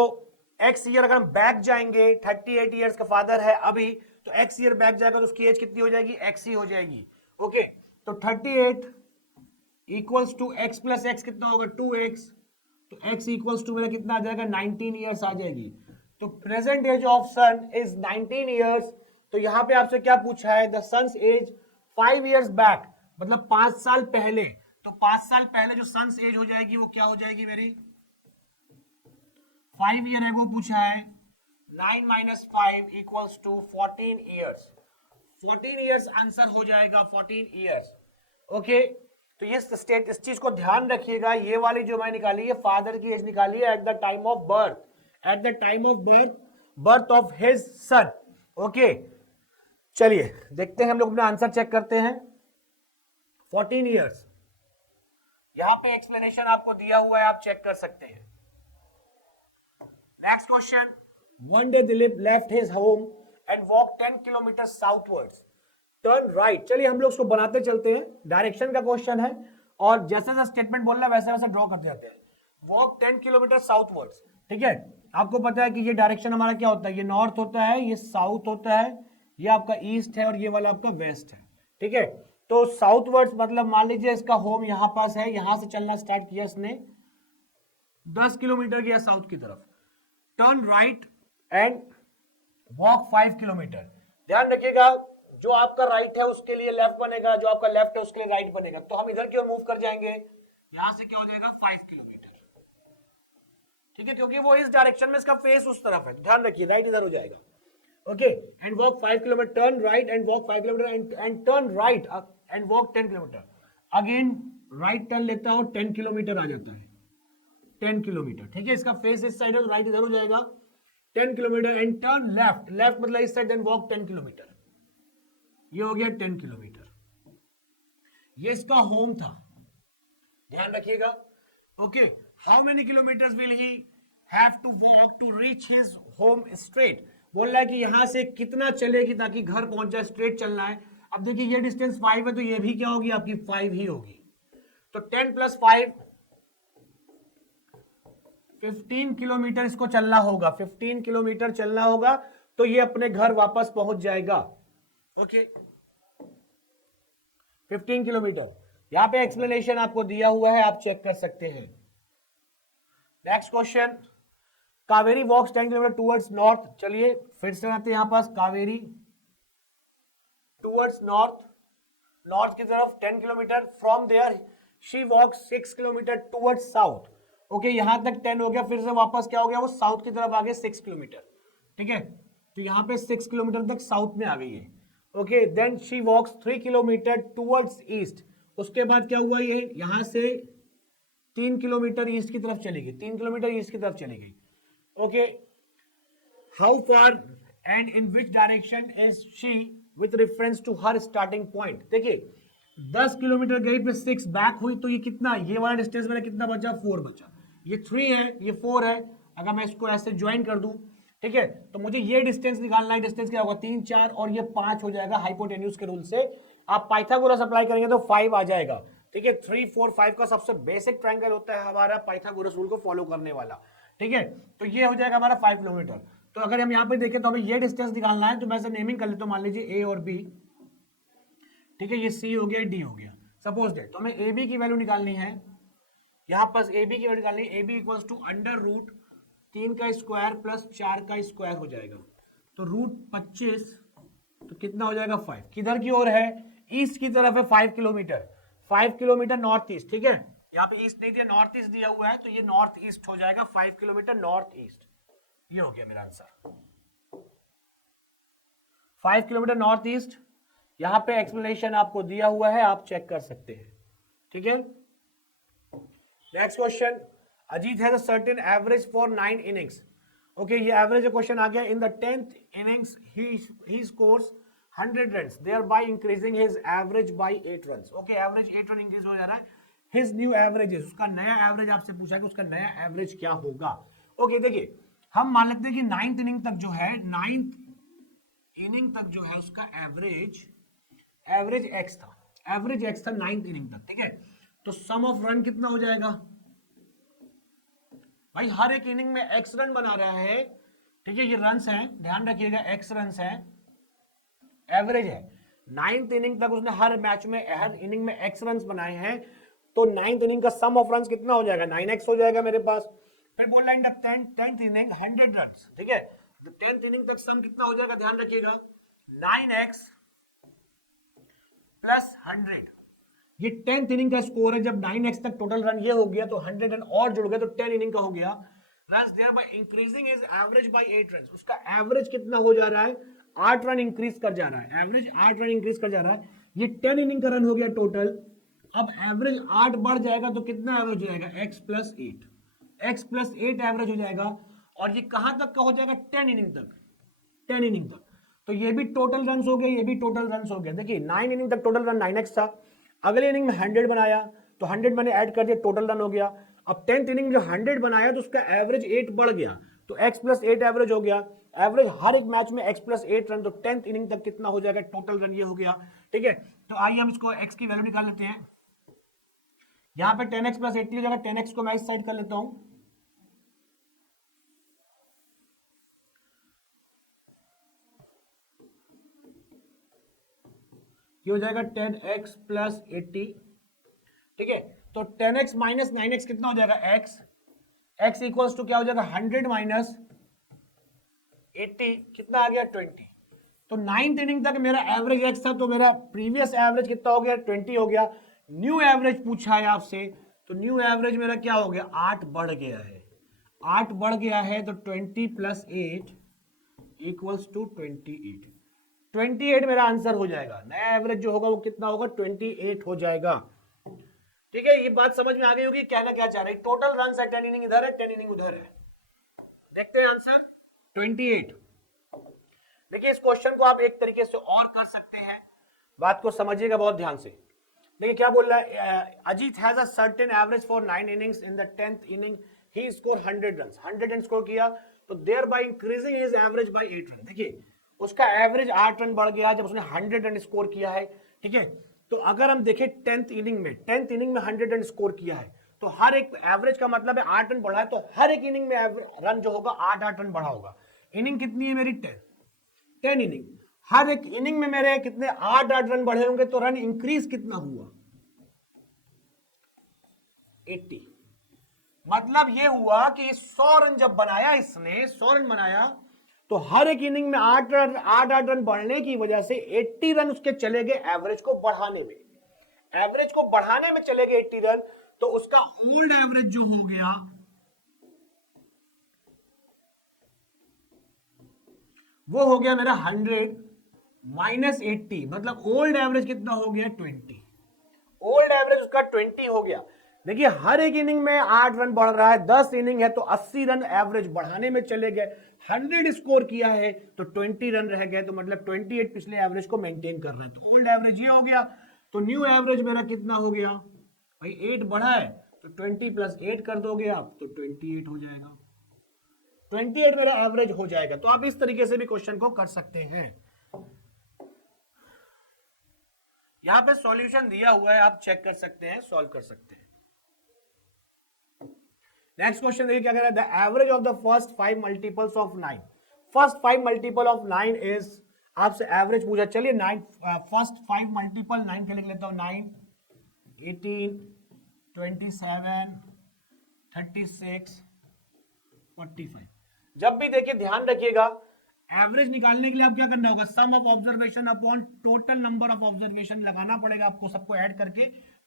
एक्स ईयर अगर हम बैक जाएंगे, 38 ईयर्स का फादर है अभी, तो एक्स ईयर बैक जाएगा तो उसकी एज कितनी हो जाएगी, एक्स ही हो जाएगी। ओके तो 38 equals to X plus X कितना होगा 2x, तो x इक्वल्स टू मेरा कितना आ जाएगा 19 ईयर्स आ जाएगी। तो present age of son is 19 years. तो यहां पे आपसे क्या पूछा है, the son's age 5 years back, मतलब 5 साल पहले। तो 5 साल पहले जो सन्स एज हो जाएगी वो क्या हो जाएगी मेरी, 5 ईयर है वो पूछा है, 9 minus 5 equals to 14 years, 14 years answer हो जाएगा, 14 ईयर्स। ओके तो ये स्टेट, इस चीज को ध्यान रखिएगा, ये वाली जो मैं निकाली है फादर की एज निकाली है eight the time of birth, eight the time of birth of his son. Okay चलिए देखते हैं, हम लोग अपना आंसर चेक करते हैं। 14 ईयर्स, यहां पे एक्सप्लेनेशन आपको दिया हुआ है, आप चेक कर सकते हैं। Next question, one day Dilip left his home and walk 10 kilometre southwards, turn right. चलिए हम लोग उसको बनाते चलते हैं, डायरेक्शन का क्वेश्चन है और जैसे जैसे स्टेटमेंट बोलना है वैसे वैसे ड्रॉ करते जाते हैं। वॉक 10 किलोमीटर साउथवर्ड्स, ठीक है। आपको पता है कि ये डायरेक्शन हमारा क्या होता है, ये नॉर्थ होता है, ये साउथ होता है, ये आपका ईस्ट है और ये वाला आपका वेस्ट है, ठीक है। तो साउथवर्ड्स मतलब मान लीजिए इसका होम यहां पास है, यहां से चलना स्टार्ट किया इसने, 10 किलोमीटर गया साउथ की तरफ, turn right and walk 5 kilometre. ध्यान रखिएगा जो आपका राइट है उसके लिए लेफ्ट बनेगा, जो आपका लेफ्ट है उसके लिए राइट बनेगा। तो हम इधर की ओर मूव कर जाएंगे, यहां से क्या हो जाएगा 5 किलोमीटर, ठीक है, क्योंकि वो इस डायरेक्शन में, इसका फेस उस तरफ है, ध्यान रखिए राइट इधर हो जाएगा। Okay and walk 5 kilometre, turn right and walk 5 kilometre and turn right and walk 10 kilometre. Again right turn लेता हूं, 10 किलोमीटर आ जाता है, 10 किलोमीटर, ठीक है। इसका फेस इस साइड है, राइट इधर हो जाएगा 10 kilometre and turn left, left मतलब इस साइड, देन वॉक 10 किलोमीटर, ये हो गया 10 किलोमीटर। ये इसका होम था, ध्यान रखिएगा। Okay how many kilometres will he have to walk to reach his home straight, बोल रहा है कि यहां से कितना चलेगी ताकि घर पहुंच जाए, स्ट्रेट चलना है। अब देखिए ये डिस्टेंस 5 है, तो ये भी क्या होगी आपकी 5 ही होगी। तो 10 प्लस 5 15 किलोमीटर इसको चलना होगा, 15 किलोमीटर चलना होगा, तो ये अपने घर वापस पहुंच जाएगा। ओके 15 किलोमीटर, यहां पे एक्सप्लेनेशन आपको दिया हुआ है, आप चेक कर सकते हैं। Next question, Kaveri walks 10 kilometre towards north. चलिए फिर से आते हैं यहां पास, कावेरी टूवर्ड्स नॉर्थ, नॉर्थ की तरफ 10 kilometre, from there she walks 6 kilometre towards south. Okay यहां तक 10 हो गया, फिर से वापस क्या हो गया, वो साउथ की तरफ आ गया 6 किलोमीटर, ठीक है, तो यहाँ पे 6 किलोमीटर तक साउथ में आ गई है। Okay, then she walks 3 kilometre towards east. उसके बाद क्या हुआ, ये यहां से 3 किलोमीटर ईस्ट की तरफ चली गई, 3 किलोमीटर ईस्ट की तरफ चली गई। Okay, how far and in which direction is she with reference to her starting point. देखिए 10 किलोमीटर गई, फिर 6 बैक हुई, तो ये कितना, ये वाला डिस्टेंस मेरा कितना बचा, 4 बचा। ये 3 है, ये 4 है। अगर मैं इसको ऐसे ज्वाइन कर दूं, ठीक है, तो मुझे ये डिस्टेंस निकालना है। डिस्टेंस क्या होगा, 3 4 और ये 5 हो जाएगा हाइपोटेन्यूज के रूल से। आप पाइथागोरस अप्लाई करेंगे तो 5 आ जाएगा। ठीक है, 3 4 5 का सबसे बेसिक ट्रायंगल होता है हमारा पाइथागोरस रूल को फॉलो करने वाला। ठीक है, तो ये हो जाएगा हमारा 5 किलोमीटर। तो अगर हम यहाँ पे देखें तो हमें ये डिस्टेंस निकालना है, तो मैं से नेमिंग कर लेता हूँ, मान लीजिए ए और बी। ठीक है, ये सी हो गया, डी हो गया, सपोज दैट। तो हमें ए बी की वैल्यू निकालनी है, यहाँ पर ए बी की वैल्यू निकालनी है। A B equals to under root 3 का स्क्वायर प्लस 4 का स्क्वायर हो जाएगा, तो रूट 25, तो कितना हो जाएगा 5। किधर की ओर है, ईस्ट की तरफ है 5 किलोमीटर, 5 किलोमीटर नॉर्थ ईस्ट। ठीक है, यहाँ पे ईस्ट नहीं दिया, नॉर्थ ईस्ट दिया हुआ है, तो ये नॉर्थ ईस्ट हो जाएगा, 5 किलोमीटर नॉर्थ ईस्ट। ये हो गया मेरा आंसर, 5 किलोमीटर नॉर्थ ईस्ट। यहां पे एक्सप्लेनेशन आपको दिया हुआ है, आप चेक कर सकते हैं। ठीक है, next question, Ajit has a certain average for 9 innings. Okay, ये एवरेज क्वेश्चन आ गया। In the 10th innings he scores 100 runs, thereby increasing his average by 8 runs. Okay, average 8 run increase हो जा रहा है। हिज न्यू एवरेज, उसका नया average आपसे पूछा है कि उसका नया एवरेज क्या होगा। ओके, देखिए हम मान लेते हैं कि 9th इनिंग तक जो है, 9th इनिंग तक जो है उसका एवरेज एक्स था, एवरेज एक्स था 9th इनिंग तक। ठीक है, तो सम ऑफ रन कितना हो जाएगा भाई, हर एक इनिंग में एक्स रन बना रहा है। ठीक है, ये रन्स हैं, ध्यान रखिएगा, एक्स रन्स हैं, एवरेज है। 9th इनिंग तक उसने हर मैच में, हर इनिंग में एक्स रन्स बनाए हैं, तो 9th इनिंग का सम ऑफ रन्स कितना हो जाएगा, 9x हो जाएगा मेरे पास। फिर बोल रहा है 10th इनिंग 100 रन्स। ठीक है, तो 10th इनिंग तक सम कितना हो जाएगा, ध्यान रखिएगा, 9x प्लस 100। ये 10th इनिंग का स्कोर है। जब 9x तक टोटल रन ये हो गया, तो 100 रन और जुड़ गए, तो 10 इनिंग का हो गया। Runs there by increasing his average by 8 runs, उसका एवरेज कितना हो जा रहा है, 8 रन इंक्रीज कर जा रहा है, एवरेज 8 रन इंक्रीज कर जा रहा है। ये 10 इनिंग का रन हो गया टोटल। अब एवरेज 8 बढ़ जाएगा, तो कितना एवरेज हो जाएगा, x plus 8, x plus 8 average हो जाएगा। और ये कहां तक का हो जाएगा, 10 इनिंग तक, 10 इनिंग तक। तो ये भी टोटल रन हो गए, ये भी टोटल रन हो गए। देखिए 9 इनिंग तक टोटल रन 9x था, अगले इनिंग में 100 बनाया, तो 100 मैंने ऐड कर दिया, टोटल रन हो गया। अब 10th इनिंग जो 100 बनाया, तो उसका एवरेज 8 बढ़ गया, तो x प्लस 8 एवरेज हो गया। एवरेज हर एक मैच में x प्लस 8 रन, तो 10th इनिंग तक कितना हो जाएगा, टोटल रन ये हो गया। ठीक है, तो आइए हम इसको x की वैल्यू निकाल लेते हैं। यहां पे 10x प्लस 80 हो जाएगा, 10x को मैं इस साइड कर लेता हूं, ये हो जाएगा 10x प्लस 80। ठीक है, तो 10x माइनस 9x कितना हो जाएगा, x इक्वल्स टू क्या हो जाएगा, 100 माइनस 80, कितना आ गया 20। तो 9th इनिंग तक मेरा एवरेज x था, तो मेरा प्रीवियस एवरेज कितना हो गया, 20 हो गया। न्यू एवरेज पूछा है आपसे, तो न्यू एवरेज मेरा क्या हो गया, 8 बढ़ गया है, 8 बढ़ गया है, तो 20 प्लस 8 इक्वल्स टू 28। 28 मेरा आंसर हो जाएगा। नया एवरेज जो होगा वो कितना होगा, 28 हो जाएगा। ठीक है, ये बात समझ में आ गई होगी, कहना क्या चाह रहे हैं। टोटल रन है, 10 इनिंग इधर है, 10 इनिंग उधर है। देखते हैं आंसर 28। देखिए इस क्वेश्चन को आप एक तरीके से और कर सकते हैं, बात को समझिएगा बहुत ध्यान से। देखिए क्या बोल रहा है, Ajit has a certain average for 9 innings, in the 10th inning he score 100 run, 100 run score किया, तो there by increasing his average by 8 run. देखिए उसका एवरेज 8 रन बढ़ गया जब उसने 100 रन स्कोर किया है। ठीक है, तो अगर हम देखें 10th इनिंग में, 10th इनिंग में 100 रन स्कोर किया है, तो हर एक एवरेज का मतलब है 8 रन बढ़ा है, तो हर एक इनिंग में रन जो होगा 8 रन बढ़ा होगा। इनिंग कितनी है मेरी, 10 इनिंग, हर एक इनिंग में मेरे कितने 8 रन बढ़े होंगे, तो रन इंक्रीज कितना हुआ, 80। मतलब ये हुआ कि 100 रन जब बनाया इसने, 100 रन बनाया, तो हर एक इनिंग में 8 रन बढ़ने की वजह से 80 रन उसके चले गए एवरेज को बढ़ाने में, एवरेज को बढ़ाने में चले गए 80 रन। तो उसका ओल्ड एवरेज जो हो गया, वो हो गया मेरा 100 माइनस 80, मतलब ओल्ड एवरेज कितना हो गया 20। ओल्ड एवरेज उसका 20 हो गया। देखिए हर एक इनिंग में 8 रन बढ़ रहा है, 10 इनिंग है तो 80 रन एवरेज बढ़ाने में चले गए। 100 स्कोर किया है तो 20 रन रह गए, तो मतलब 28 पिछले एवरेज को मेंटेन कर रहे हैं, तो ओल्ड एवरेज ये हो गया। तो न्यू एवरेज मेरा कितना हो गया भाई, 8 बढ़ा है तो 20 प्लस 8 कर दोगे आप तो 28 हो जाएगा। 28 मेरा एवरेज हो जाएगा। तो आप इस तरीके से भी क्वेश्चन को कर सकते हैं। यहां पे सॉल्यूशन दिया हुआ है, आप चेक कर सकते हैं, सॉल्व कर सकते हैं। नेक्स्ट क्वेश्चन देखिए क्या कह रहा है, the average of the first 5 multiples of 9। First 5 multiple of 9 is, आपसे एवरेज पूछा। चलिए 9 फर्स्ट 5 मल्टीपल 9 के लिख लेता हूं। 9, 18, 27, 36, 45। जब भी देखिए ध्यान रखिएगा, एवरेज निकालने के लिए आप क्या करना होगा, sum of observation upon total number of observation लगाना पड़ेगा आपको, सबको ऐड करके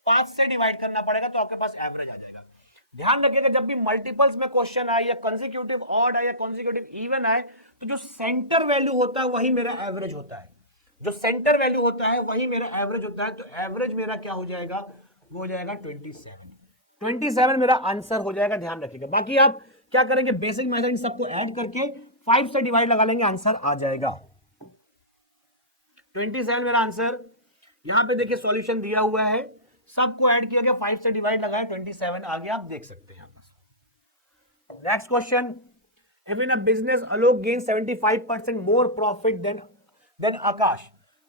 5 से डिवाइड करना पड़ेगा तो आपके पास एवरेज आ जाएगा। ध्यान रखिएगा जब भी मल्टीपल्स में क्वेश्चन आए या कंसेक्यूटिव ऑड आए या कंसेक्यूटिव इवन आए, तो जो सेंटर वैल्यू होता है वही मेरा एवरेज होता है। जो सेंटर वैल्यू होता है वही मेरा एवरेज होता है। तो एवरेज मेरा क्या हो जाएगा, वो हो जाएगा 27। 27 मेरा आंसर हो जाएगा, ध्यान रखिएगा। बाकी आप क्या करेंगे, बेसिक मेथड सबको ऐड करके 5 से डिवाइड लगा लेंगे, आंसर आ जाएगा। 27 मेरा आंसर। यहां पे देखिए सॉल्यूशन दिया हुआ है, सबको ऐड किया गया, 5 से डिवाइड लगाया, 27 आ गया, आप देख सकते हैं। Next question, if in a business Alok gains 75% more profit than Akash,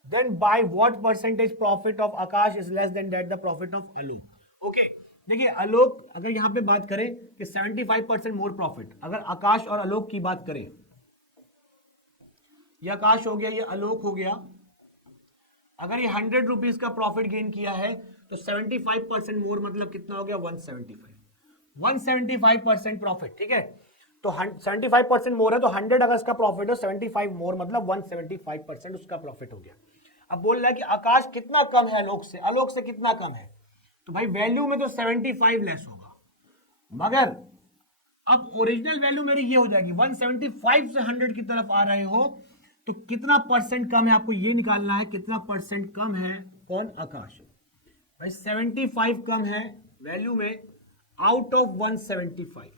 then by what percentage profit of Akash is less than that the profit of Alok? Okay, देखिए आलोक, अगर यहां पे बात करें कि 75% मोर प्रॉफिट, अगर आकाश और आलोक की बात करें, ये आकाश हो गया, ये आलोक हो गया, अगर ये 100 रुपीज का प्रॉफिट गेन किया है तो 75% मोर मतलब कितना हो गया, 175% प्रॉफिट। ठीक है, तो 75% मोर है तो 100 अगर इसका प्रॉफिट हो, 75 मोर मतलब 175% उसका प्रॉफिट हो गया। अब बोल रहा है कि आकाश कितना कम है आलोक से, आलोक से कितना कम है, तो भाई वैल्यू में तो 75 लेस होगा, मगर अब ओरिजिनल वैल्यू मेरी ये हो जाएगी, 175 से 100 की तरफ आ रहे हो तो कितना परसेंट कम है, आपको ये निकालना है कितना परसेंट कम है, कौन, आकाश। भाई 75 कम है वैल्यू में, आउट ऑफ 175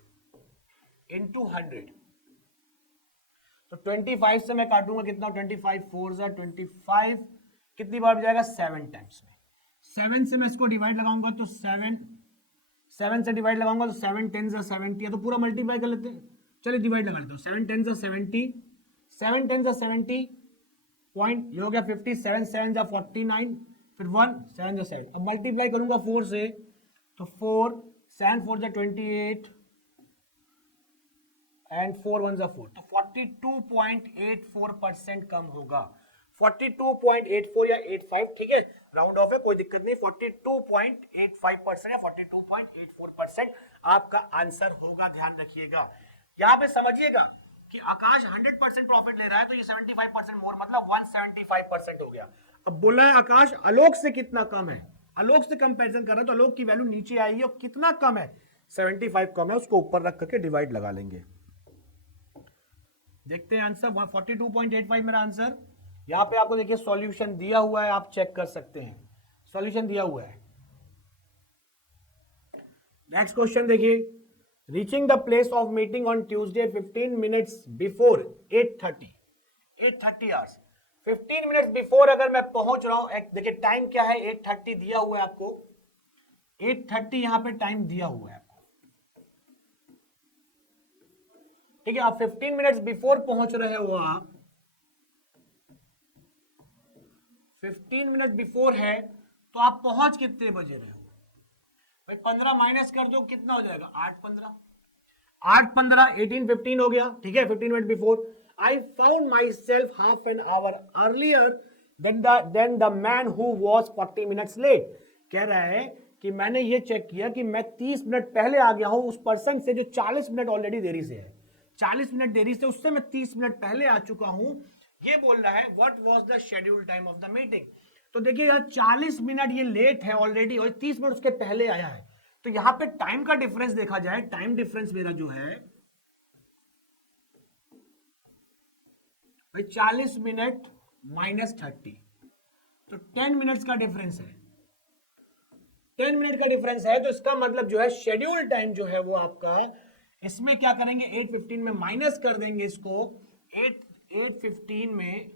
इंटू 100, तो 25 से मैं काटूंगा कितना, 25 4 जा 25, कितनी बार जाएगा, 7 टाइम्स में। 7 से मैं इसको डिवाइड लगाऊंगा तो 7 से डिवाइड लगाऊंगा तो 7 10 जा 70 है, तो पूरा मल्टीप्लाई कर लेते हैं, चलिए डिवाइड लगा लेते हैं। 7 10 जा 70, 7 10 जा 70 पॉइंट, ये हो गया 50, 7 7 जा 49, फिर 1 7 जा 7। अब मल्टीप्लाई करूंगा 4 से, तो 4 7 4 जा 28 एंड 4 1 जा 4, तो 42.84% कम होगा, 42.84 या 85, ठीक है, राउंड ऑफ है, कोई दिक्कत नहीं, 42.85% या 42.84% आपका आंसर होगा, ध्यान रखिएगा। यहां पे समझिएगा कि आकाश 100% प्रॉफिट ले रहा है तो ये 75% मोर मतलब 175% हो गया। अब बोला है आकाश आलोक से कितना कम है, आलोक से कंपैरिजन कर रहा है तो आलोक की वैल्यू नीचे आएगी और कितना कम है, 75 कम है, उसको ऊपर रख करके डिवाइड लगा लेंगे। देखते हैं आंसर, 42.85 मेरा आंसर। यहां पे आपको देखिए सॉल्यूशन दिया हुआ है, आप चेक कर सकते हैं, सॉल्यूशन दिया हुआ है। नेक्स्ट क्वेश्चन देखिए, reaching the place of meeting on Tuesday 15 minutes before 8:30 hours, 15 minutes before अगर मैं पहुंच रहा हूं, देखिए टाइम क्या है, 8:30 दिया हुआ है आपको, 8:30 यहां पे टाइम दिया हुआ है आपको, ठीक है। आप 15 मिनट्स बिफोर पहुंच रहे हो, आप 15 मिनट बिफोर है तो आप पहुंच कितने बजे रहे हो, भाई 15 माइनस कर दो, कितना हो जाएगा, 8 15 18 15 हो गया, ठीक है। 15 minute before, I found myself half an hour earlier than the man who was 40 minutes late. कह रहा है कि मैंने ये चेक किया कि मैं 30 मिनट पहले आ गया हूं उस पर्सन से जो 40 मिनट ऑलरेडी देरी से है, 40 मिनट देरी से, उससे मैं 30 मिनट पहले आ चुका हूं। ये बोल रहा है what was the schedule time of the meeting. तो देखिए यार 40 मिनट ये लेट है ऑलरेडी और 30 मिनट उसके पहले आया है, तो यहां पे टाइम का डिफरेंस देखा जाए, टाइम डिफरेंस मेरा जो है, भाई 40 मिनट माइनस 30, तो 10 मिनट्स का डिफरेंस है, 10 मिनट का डिफरेंस है। तो इसका मतलब जो है शेड्यूल टाइम जो है वो आपका, इसमें क्या करेंगे 8:15 में माइनस कर देंगे इसको, 8:15 में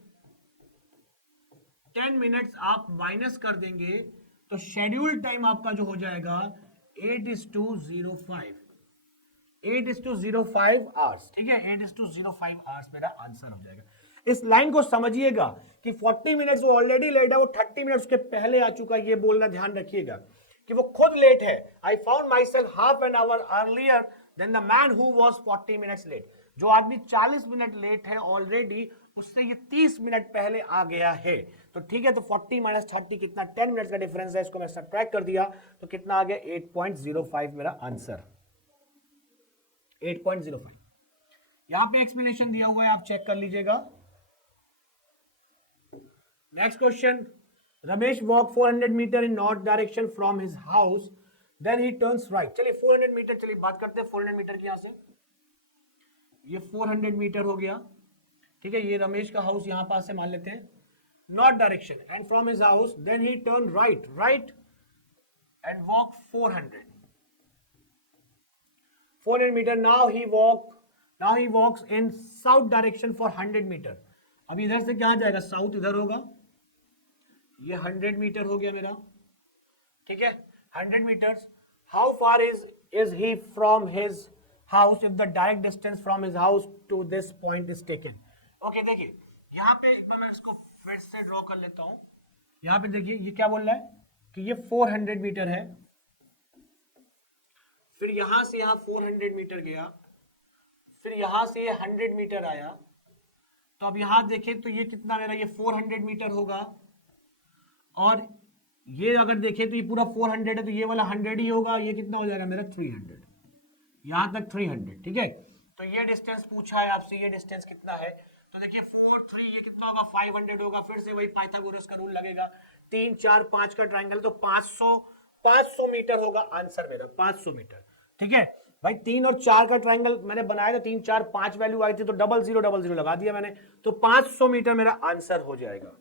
10 मिनट्स आप माइनस कर देंगे, तो शेड्यूल टाइम आपका जो हो जाएगा 8:05, 8:05 आवर्स, ठीक है, 8:05 आवर्स मेरा आंसर हो जाएगा। इस लाइन को समझिएगा कि 40 मिनट्स वो ऑलरेडी लेट है, वो 30 मिनट्स के पहले आ चुका है, ये बोलना ध्यान रखिएगा कि वो खुद लेट है। I found myself half an hour earlier than the man who was 40 minutes late. जो आदमी 40 मिनट लेट है ऑलरेडी, उससे ये 30 मिनट पहले आ गया है। तो ठीक है, तो 40 माइनस 30 कितना, 10 मिनट्स का डिफरेंस है, इसको मैं सब्ट्रैक्ट कर दिया तो कितना आ गया 8.05 मेरा आंसर, 8.05। यहां पे एक्सप्लेनेशन दिया हुआ है, आप चेक कर लीजिएगा। Next question, Ramesh walk 400 metre in north direction from his house, then he turns right. चलिए 400 मीटर, चलिए बात करते हैं 400 मीटर की। यहां से ये 400 मीटर हो गया, ठीक है, ये रमेश का हाउस यहां पास से मान लेते हैं, north direction, and from his house then he turn right, right and walk 400 metre. Now he walks in south direction for 100 metre. अब इधर से क्या जाएगा, साउथ इधर होगा, ये 100 मीटर हो गया मेरा, ठीक है, 100 metres. How far is he from his house if the direct distance from his house to this point is taken. Okay, देखिए यहां पे एक बार मैं इसको फिर से ड्रॉ कर लेता हूं। यहां पे देखिए ये क्या बोल रहा है कि ये 400 मीटर है, फिर यहां से यहां 400 मीटर गया, फिर यहां से ये 100 मीटर आया। तो अब यहां देखें तो ये कितना मेरा, ये 400 मीटर होगा, और ये अगर देखें तो ये पूरा 400 है, तो ये वाला 100 ही होगा, ये कितना हो जाएगा मेरा 300, यहां तक 300, ठीक है। तो ये डिस्टेंस पूछा है आपसे, ये डिस्टेंस कितना है, तो देखिए 4 3 ये कितना होगा 500 होगा, फिर से वही पाइथागोरस का रूल लगेगा, 3 4 5 का ट्रायंगल, तो 500 मीटर होगा आंसर मेरा, 500 मीटर, ठीक है। भाई 3 और 4 का ट्रायंगल मैंने बनाया था, 3 4 5 वैल्यू आई थी, तो 0000 लगा दिया मैंने, तो 500 मीटर मेरा आंसर हो जाएगा,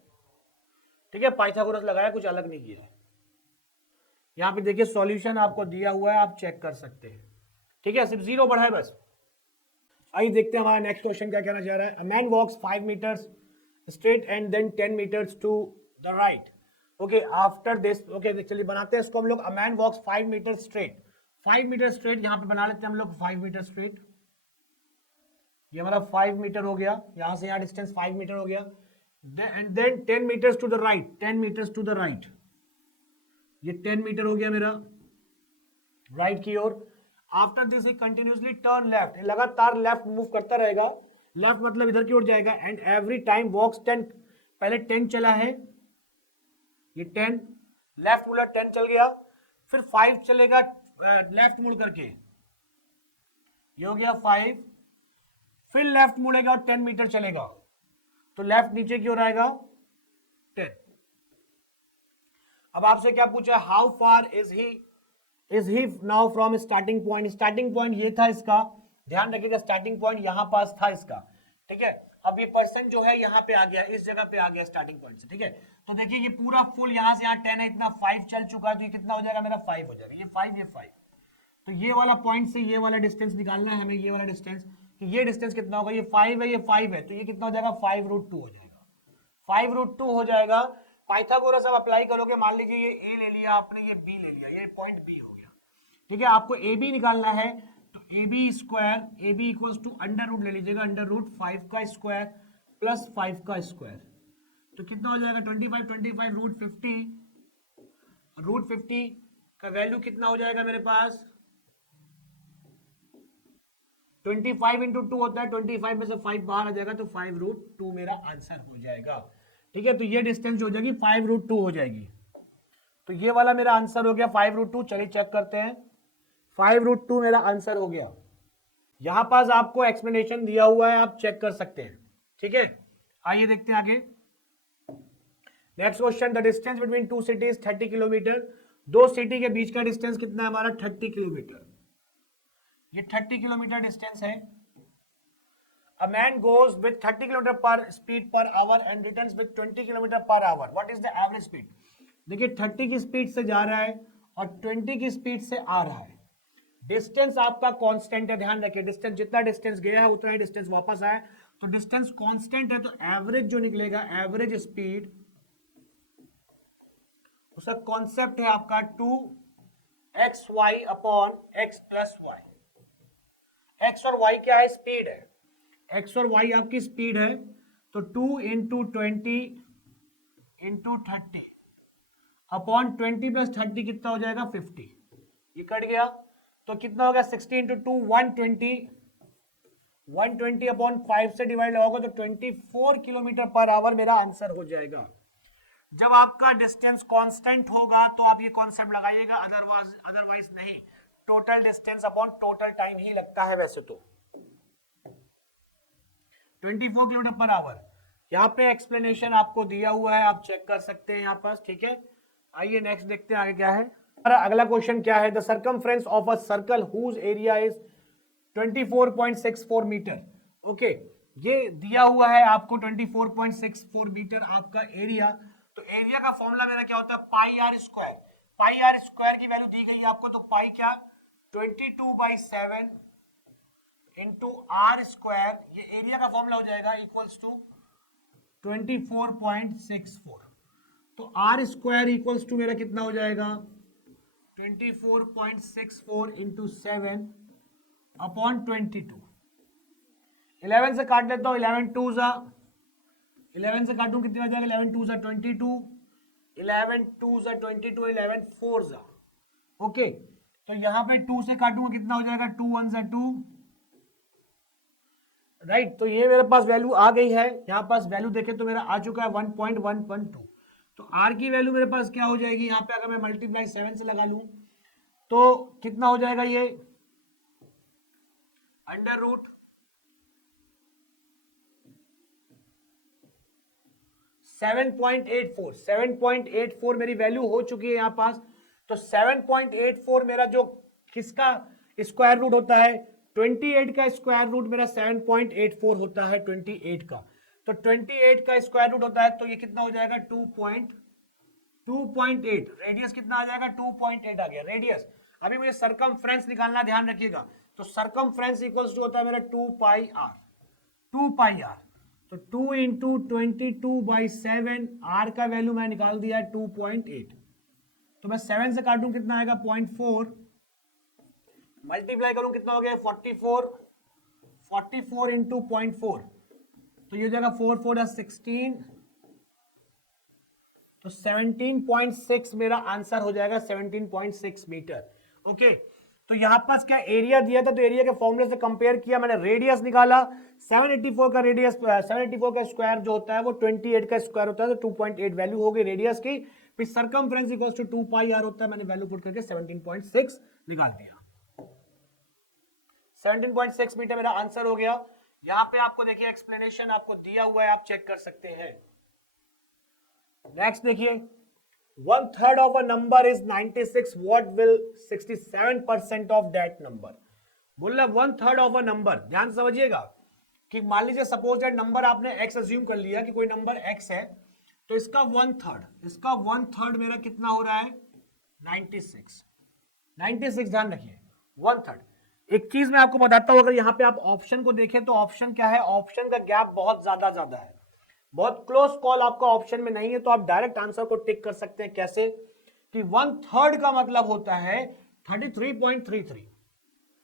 ठीक है। पाइथागोरस लगाया, कुछ अलग नहीं किया। यहां पे देखिए सॉल्यूशन आपको दिया हुआ है, आप चेक कर सकते हैं, ठीक है, सिर्फ 0 बढ़ा है बस। आइए देखते हैं हमारा नेक्स्ट क्वेश्चन क्या कहना चाह रहा है। A man walks 5 metres straight and then 10 metres to the right. Okay, after this, okay चलिए बनाते हैं इसको हम लोग। A man walks 5 metre straight, 5 metre straight, यहां पे बना लेते हैं हम लोग 5 मीटर स्ट्रेट। ये हमारा 5 मीटर हो गया, यहां से यहां डिस्टेंस 5 मीटर हो गया, and then 10 metres to the right, 10 metres to the right, ये 10 मीटर हो गया मेरा राइट की ओर। After this he continuously turn left, लगातार लेफ्ट मूव करता रहेगा, लेफ्ट मतलब इधर की ओर जाएगा, एंड एवरी टाइम वॉक्स 10, पहले 10 चला है, ये 10 लेफ्ट मुड़ा 10 चल गया, फिर 5 चलेगा लेफ्ट मुड़ करके, ये हो गया 5, फिर लेफ्ट मुड़ेगा और 10 मीटर चलेगा, तो लेफ्ट नीचे की ओर आएगा 10। अब आपसे क्या पूछा, how far is he now from starting point. Starting point ये था इसका, ध्यान रखिएगा, स्टार्टिंग पॉइंट यहां पास था इसका, ठीक है। अब ये पर्सन जो है यहाँ पे आ गया, इस जगह पे आ गया स्टार्टिंग पॉइंट से, ठीक है। तो देखिए ये पूरा फुल यहाँ से यहाँ 10 है, इतना 5 चल चुका है, तो ये कितना हो जाएगा मेरा 5 हो जाएगा, ये 5 ये 5। तो ये वाला पॉइंट से ये वाला डिस्टेंस निकालना है हमें, ये वाला डिस्टेंस, कि ये डिस्टेंस कितना होगा, ये 5 है, ये 5 है, तो ये कितना हो जाएगा 5√2 हो जाएगा, 5√2 हो जाएगा। पाइथागोरस अब अप्लाई करोगे, मान लीजिए ये ए ले लिया आपने, ये बी ले लिया, ये पॉइंट बी हो गया, ठीक है। आपको ए बी निकालना है, तो A B square, A B equals to under root ले लीजिएगा, अंडर रूट 5 का स्क्वायर प्लस 5 का स्क्वायर, तो कितना हो जाएगा 25 25 रूट 50 का वैल्यू कितना हो जाएगा मेरे पास, 25 इंटू 2 होता है, 25 में से 5 बाहर आ जाएगा, तो 5√2 मेरा आंसर हो जाएगा, ठीक है। तो ये डिस्टेंस हो जाएगी 5√2 हो जाएगी, तो ये वाला मेरा आंसर हो गया 5√2। चलिए चेक करते हैं, 5√2 मेरा आंसर हो गया। यहां पास आपको एक्सप्लेनेशन दिया हुआ है, आप चेक कर सकते हैं, ठीक है। आइए देखते हैं आगे next question. The distance between 2 cities 30 kilometre. 2 city के बीच का डिस्टेंस कितना है हमारा, 30 किलोमीटर, ये 30 किलोमीटर डिस्टेंस है। A man goes with 30 km per speed per hour and returns with 20 km per hour. What is the average speed? देखिए 30 की speed से जा रहा है और 20 की स्पीड से आ रहा है. डिस्टेंस आपका कांस्टेंट है, ध्यान रखिए. डिस्टेंस जितना डिस्टेंस गया है उतना ही डिस्टेंस वापस आया, तो डिस्टेंस कांस्टेंट है, तो एवरेज जो निकलेगा, एवरेज स्पीड, उसका कॉन्सेप्ट है आपका 2xy upon x plus y. x और y क्या है? स्पीड है. x और y आपकी स्पीड है, तो 2 इंटू 20 इंटू 30 अपॉन 20 प्लस 30 कितना हो जाएगा? 50. ये कट गया तो कितना हो गया? 60 इंटू 2 120, 120 अपॉन 5 से डिवाइड होगा तो 24 किलोमीटर पर आवर मेरा आंसर हो जाएगा. जब आपका डिस्टेंस कांस्टेंट होगा तो आप ये कॉन्सेप्ट लगाइएगा, अदरवाइज नहीं. Total distance upon total time ही लगता है वैसे तो. 24 किलोमीटर पर आवर. यहाँ पे एक्सप्लेनेशन आपको दिया हुआ है, आप चेक कर सकते हैं यहाँ पास. ठीक है, आइए नेक्स्ट देखते हैं आगे क्या है. अगला क्वेश्चन क्या है? The circumference of a circle whose area is 24.64 metre. Okay, ये दिया हुआ है आपको 24.64 मीटर आपका एरिया. तो एरिया का फॉर्मूला मेरा क्या होता है? Pi r square. Pi r square की वैल्यू दी गई है आपको, तो पाई क्या? 22/7 इंटू आर स्क्वायर. ये एरिया का फॉर्मूला हो जाएगा इक्वल्स टू 24.64. तो आर स्क्वायर इक्वल्स टू मेरा कितना हो जाएगा? 24.64 इंटू 7 अपॉन 22. 11 से काट लेता हूं. 11 2 जा 11 से काटूं कितनी हो जाएगा? 11 2 जा 22, 11 2 जा 22, 11 4 जा. ओके, तो यहां पे 2 से काटूंगा कितना हो जाएगा? 2 1 जा 2. राइट, तो ये मेरे पास वैल्यू आ गई है. यहाँ पास वैल्यू देखें तो मेरा आ चुका है 1.112. तो आर की वैल्यू मेरे पास क्या हो जाएगी? यहाँ पे अगर मैं मल्टीप्लाई 7 से लगा लूं तो कितना हो जाएगा? ये अंडर रूट 7.84. 7.84 मेरी वैल्यू हो चुकी है यहाँ पास. तो 7.84 मेरा जो किसका स्क्वायर रूट होता है? 28 का स्क्वायर रूट मेरा 7.84 होता है. 28 का, तो 28 का स्क्वायर रूट होता है, तो ये कितना हो जाएगा? 2.8. रेडियस कितना आ जाएगा? 2.8 आ गया रेडियस. अभी मुझे सरकमफ्रेंस निकालना, ध्यान रखिएगा. तो सरकमफ्रेंस इक्वल्स टू होता है मेरा 2 पाई आर. 2 पाई आर, तो 2 इंटू 22/7. आर का वैल्यू मैं निकाल दिया है 2.8. तो मैं 7 से काटूं कितना आएगा? 0.4. मल्टीप्लाई करूं कितना हो गया? 44. 44 इंटू 0.4, तो ये हो जाएगा 4 4 16. तो 17.6 मेरा आंसर हो जाएगा. 17.6 मीटर. ओके, तो यहां पास क्या एरिया दिया था, तो एरिया के फॉर्मूले से कंपेयर किया मैंने, रेडियस निकाला. 784 का रेडियस, 784 का स्क्वायर जो होता है वो 28 का स्क्वायर होता है, तो 2.8 वैल्यू हो गई रेडियस की. फिर circumference equals to 2 pi R होता है. मैंने वैल्यू पुट करके 17.6 निकाल दिया. 17.6 मीटर मेरा आंसर हो गया. यहां पे आपको देखिए एक्सप्लेनेशन आपको दिया हुआ है, आप चेक कर सकते हैं. नेक्स्ट देखिए, 1/3 of a number is 96. What will 67% of that number? बोल रहा 1/3 of a number. ध्यान समझिएगा कि मान लीजिए सपोज दैट नंबर आपने x अज्यूम कर लिया कि कोई नंबर x है, तो इसका 1/3 मेरा कितना हो रहा है? 96. 96 ध्यान रखिए, 1/3. एक चीज मैं आपको बताता हूं, अगर यहाँ पे आप ऑप्शन को देखें तो ऑप्शन क्या है? ऑप्शन का गैप बहुत ज्यादा है, बहुत क्लोज कॉल आपका ऑप्शन में नहीं है. तो आप डायरेक्ट आंसर को टिक कर सकते हैं. कैसे? कि 1/3 का मतलब होता है 33.33.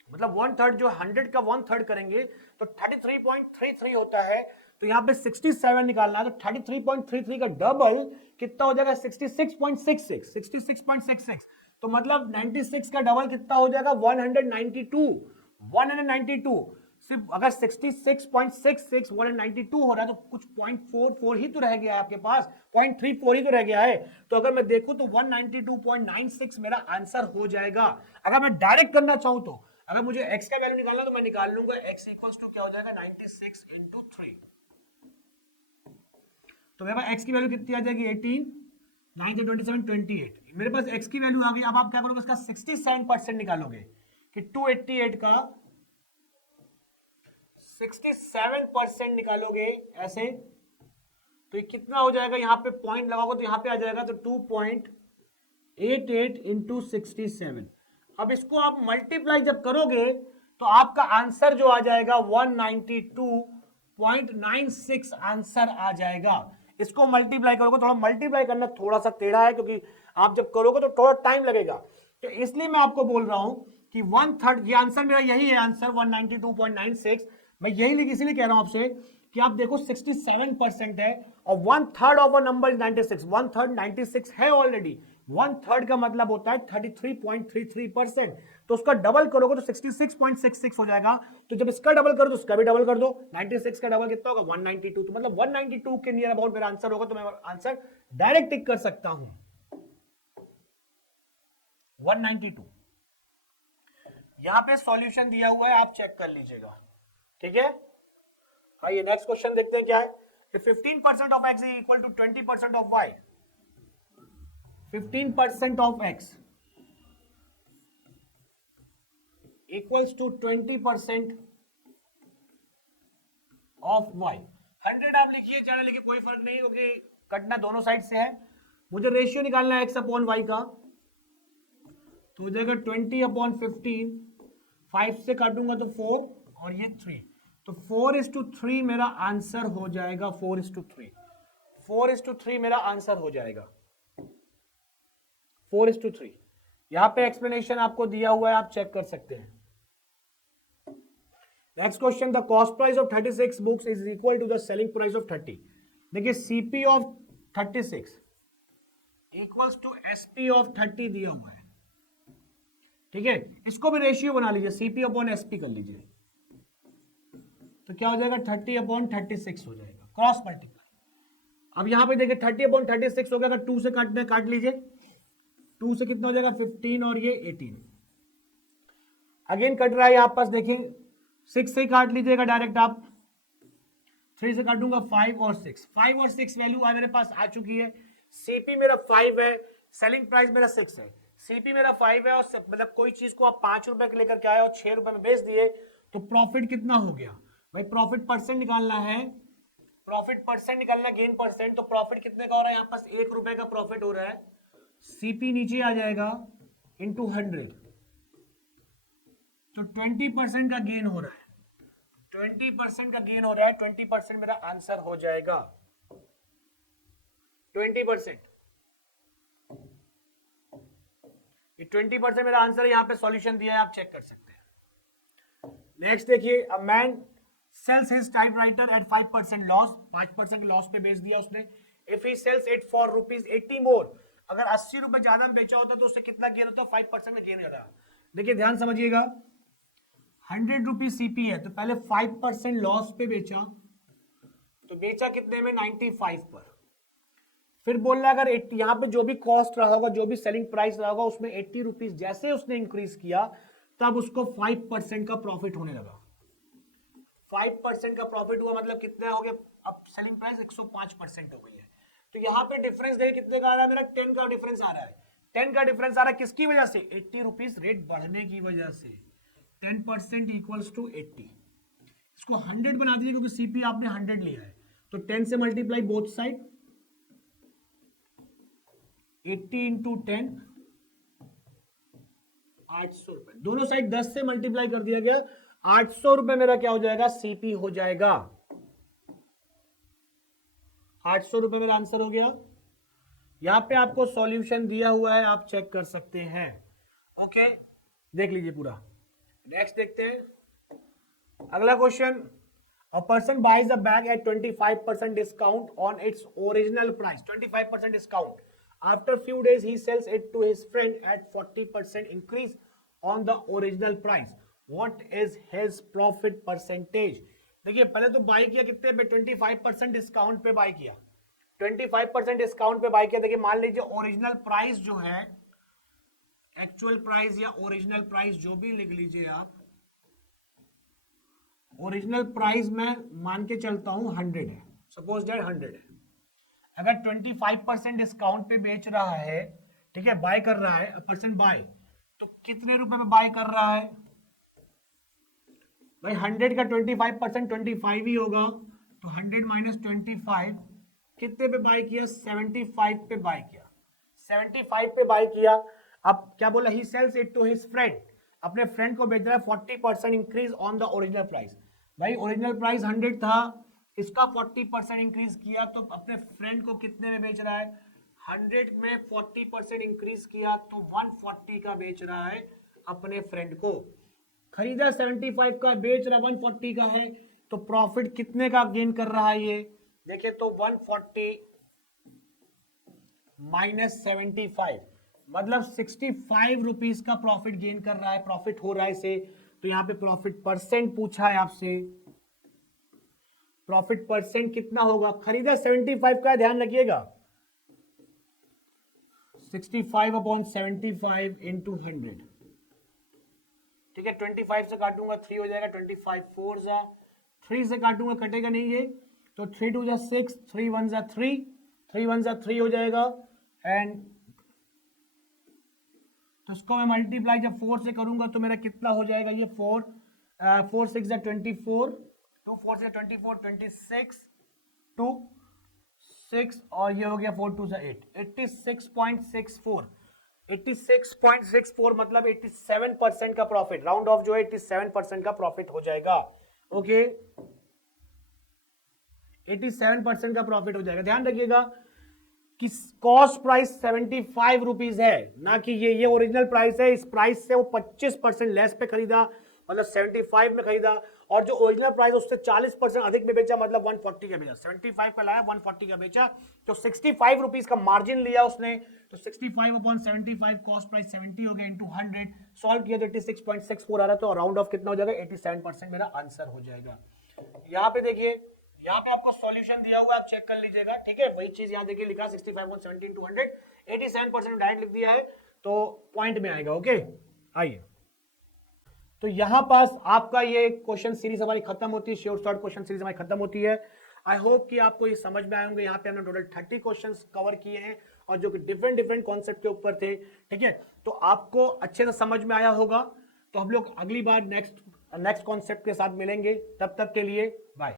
मतलब 1/3 जो 100 का 1/3 करेंगे तो 33.33 होता है. तो यहाँ पे 67 निकालना है, तो 33.33 का डबल कितना हो जाएगा? 66.66. 66.66. तो मतलब 96 का डबल कितना हो जाएगा? 192. 192. सिर्फ अगर 66.66 192 हो रहा है तो कुछ 0.44 ही तो रह गया है आपके पास, 0.34 ही तो रह गया है. तो अगर मैं देखूं तो 192.96 मेरा आंसर हो जाएगा. अगर मैं डायरेक्ट करना चाहूं तो अगर मुझे x का वैल्यू निकालना तो मैं निकाल लूंगा. x इक्वल्स टू क्या हो जाएगा? 96 इंटू 3. तो मेरे पास x की वैल्यू कितनी आ जाएगी? 18. 9 से 27 28. मेरे पास x की वैल्यू आ गई. अब आप क्या करोगे? इसका 67% निकालोगे कि 288 का 67% निकालोगे ऐसे तो ये कितना हो जाएगा, यहां पे पॉइंट लगाओगे तो यहां पे आ जाएगा, तो 2.88 इंटू 67। अब इसको आप मल्टीप्लाई जब करोगे तो आपका आंसर जो आ जाएगा 192.96 आंसर आ जाएगा। इसको मल्टीप्लाई करोगे, थोड़ा मल्टीप्लाई करना थोड़ा सा टेढ़ा है क्योंकि आप जब करोगे तो थोड़ा टाइम लगेगा, तो इसलिए मैं आपको बोल रहा हूं कि 1/3, ये आंसर मेरा यही है, आंसर 192.96। मैं यही इसीलिए कह रहा हूं आपसे कि आप देखो 67% है और 1/3 ऑफ अ नंबर इज 96, 1/3 96 है ऑलरेडी, 1/3 का मतलब होता है 33.33%, तो उसका डबल करोगे तो 66.66 हो जाएगा। तो जब इसका डबल करो तो उसका भी डबल कर दो, 96 का डबल कितना होगा 192, तो मतलब 192 के नियर अबाउट मेरा आंसर होगा, तो मैं आंसर डायरेक्ट टिक कर सकता हूं 192। यहां पे सॉल्यूशन दिया हुआ है, आप चेक कर लीजिएगा, ठीक है। आइए नेक्स्ट क्वेश्चन देखते हैं क्या है। 15% of x is equal to 20% of y, 15% of x equals to 20% of y। 100 आप लिखिए, चाहे लिखिए, कोई फर्क नहीं, क्योंकि कटना दोनों साइड से है। मुझे रेशियो निकालना है x अपॉन y का, तो हो जाएगा 20/15, 5 से काटूंगा तो 4 और ये 3, तो 4:3 मेरा आंसर हो जाएगा, 4:3, 4:3 मेरा आंसर हो जाएगा, 4:3। यहां पे एक्सप्लेनेशन आपको दिया हुआ है, आप चेक कर सकते हैं। Next question, the cost price of 36 books is equal to the selling price of 30। देखिए CP of 36 equals to SP of 30 दिया हुआ है, ठीक है। इसको भी रेशियो बना लीजिए, सीपी अपॉन एसपी कर लीजिए, तो क्या हो जाएगा 30/36 हो जाएगा, क्रॉस मल्टीप्लाई। अब यहां पे देखिए 30/36 हो गया, अगर 2 से काटना है काट लीजिए, 2 से कितना हो जाएगा 15 और ये 18, अगेन कट रहा है यहां पास, देखिए 6 से काट लीजिएगा डायरेक्ट आप, 3 से काटूंगा 5 और 6, 5 और 6 वैल्यू मेरे पास आ चुकी है। सीपी मेरा 5 है, सेलिंग प्राइस मेरा 6 है, सीपी मेरा 5 है, और मतलब कोई चीज को आप 5 रुपए के लेकर के आए और 6 रुपए में बेच दिए, तो प्रॉफिट कितना हो गया भाई, प्रॉफिट परसेंट निकालना है, प्रॉफिट परसेंट निकालना, गेन परसेंट, तो प्रॉफिट कितने का हो रहा है, यहां पास 1 रुपए का प्रॉफिट हो रहा है, सीपी नीचे आ जाएगा इंटू 100, तो 20% का गेन हो रहा है, 20% का गेन हो रहा है, 20% मेरा आंसर हो जाएगा, 20%, ये 20% मेरा आंसर, यहां पे सॉल्यूशन दिया है, आप चेक कर सकते हैं। नेक्स्ट देखिए, a man sells his typewriter at 5% loss, 5% loss पे बेच दिया उसने। If he sells it for ₹80 more, अगर 80 रुपए ज्यादा में बेचा होता तो उससे कितना गेन होता, 5% में गेन हो रहा। देखिए ध्यान समझिएगा, 100 रुपीज सीपी है, तो पहले 5% लॉस पे बेचा, तो बेचा कितने में 95 पर, फिर बोल रहा है अगर यहाँ पे जो भी कॉस्ट रहा होगा, जो भी सेलिंग प्राइस रहा होगा, उसमें 80 रुपीज जैसे उसने इंक्रीज किया तब उसको 5% का प्रॉफिट होने लगा, 5% का प्रॉफिट हुआ, मतलब कितना हो गया, अब सेलिंग प्राइस 105% हो गई है। तो यहाँ पे डिफरेंस देखिए कितने का आ रहा है, मेरा 10 का डिफरेंस आ रहा है, 10 का डिफरेंस आ रहा है, किसकी वजह से, 80 रुपीज रेट बढ़ने की वजह से, 10% इक्वल्स टू 80, इसको 100 बना दीजिए क्योंकि सीपी आपने 100 लिया है, तो 10 से मल्टीप्लाई बोथ साइड, 80 इंटू 10, 800 रुपए, दोनों साइड 10 से मल्टीप्लाई कर दिया गया, 800 रुपए मेरा क्या हो जाएगा, सीपी हो जाएगा, 800 रुपए मेरा आंसर हो गया। यहां पे आपको सॉल्यूशन दिया हुआ है, आप चेक कर सकते हैं, ओके, देख लीजिए पूरा। नेक्स्ट देखते हैं अगला question, a person buys a bag at 25% discount on its original price, 25% discount, after few days he sells it to his friend at 40% increase on the original price, what is his profit percentage. देखिए पहले तो by किया कितने पे, 25% discount पे by किया, 25% discount पे by किया। देखिए मान लीजिए ओरिजिनल प्राइस जो है, एक्चुअल प्राइस या ओरिजिनल प्राइस जो भी लिख लीजिए आप, ओरिजिनल प्राइस में मान के चलता हूं 100 है, सपोज दैट 100 है, अगर 25% डिस्काउंट पे बेच रहा है, ठीक है, बाय कर रहा है पर्सन बाय, तो कितने रुपए में बाय कर रहा है भाई 100 का 25% 25 ही होगा, तो 100 माइनस 25 कितने पे बाय किया, 75 पे बाय किया, 75 पे बाय किया। अब क्या बोला, he sells it to his friend, अपने फ्रेंड को बेच रहा है 40% increase on the original price. भाई ओरिजिनल प्राइस 100 था, इसका 40% इंक्रीज किया, तो अपने फ्रेंड को कितने में बेच रहा है, 100 में 40% इंक्रीज किया तो 140 का बेच रहा है अपने फ्रेंड को। खरीदा 75 का, बेच रहा 140 का है, तो प्रॉफिट कितने का गेन कर रहा है ये देखिए, तो 140 माइनस 75 मतलब 65 रुपीज का प्रॉफिट गेन कर रहा है, प्रॉफिट हो रहा है इसे। तो यहां पे प्रॉफिट परसेंट पूछा है आपसे, प्रॉफिट परसेंट कितना होगा, खरीदा 75 का, ध्यान रखिएगा 65 अपॉन 75 इंटू 100, ठीक है। 25 से काटूंगा 3 हो जाएगा, 25 4 जा 3 से काटूंगा कटेगा नहीं ये, तो 3 2 जा 6, 3 1 जा 3, 3 1 जा 3 हो जाएगा, एंड तो इसको मैं मल्टीप्लाई जब 4 से करूंगा तो मेरा कितना हो जाएगा, ये 4 6 जा 24, 2 4 से 24 26 2 6 और ये हो गया 4 2 जा 8, 86.64, 86.64 मतलब 87% का प्रॉफिट, राउंड ऑफ जो है 87% का प्रॉफिट हो जाएगा। ओके 87% का प्रॉफिट हो जाएगा। ध्यान रखिएगा कि कॉस्ट प्राइस 75 रुपीज है, ना कि ये ओरिजिनल प्राइस है, इस प्राइस से वो 25% लेस पे खरीदा, मतलब 75 में खरीदा, और जो ओरिजिनल प्राइस उससे 40% अधिक में बेचा, मतलब 140 का बेचा, 75 का लाया 140 का बेचा, तो 65 रुपीज का मार्जिन लिया उसने, तो 65 अपॉन 75 कॉस्ट प्राइस 70 हो गया इंटू 100, सॉल्व किया तो 86.64 आ रहा, तो राउंड ऑफ कितना हो जाएगा, 87% मेरा आंसर हो जाएगा। यहाँ पे देखिए, यहाँ पे आपको सॉल्यूशन दिया हुआ है, आप चेक कर लीजिएगा, ठीक है। वही चीज यहाँ देखिए लिखा 65 on 17 to 100, 87% डायरेक्ट लिख दिया है, तो पॉइंट में आएगा। ओके आइए, तो यहां पास आपका ये क्वेश्चन सीरीज हमारी खत्म होती है, श्योर शॉर्ट क्वेश्चन सीरीज हमारी खत्म होती है। आई होप कि आपको ये समझ में आए होंगे। यहाँ पे हमने टोटल 30 क्वेश्चंस कवर किए हैं, और जो कि डिफरेंट डिफरेंट कॉन्सेप्ट के ऊपर थे, ठीक है। तो आपको अच्छे से समझ में आया होगा, तो हम लोग अगली बार नेक्स्ट कॉन्सेप्ट के साथ मिलेंगे, तब तक के लिए बाय।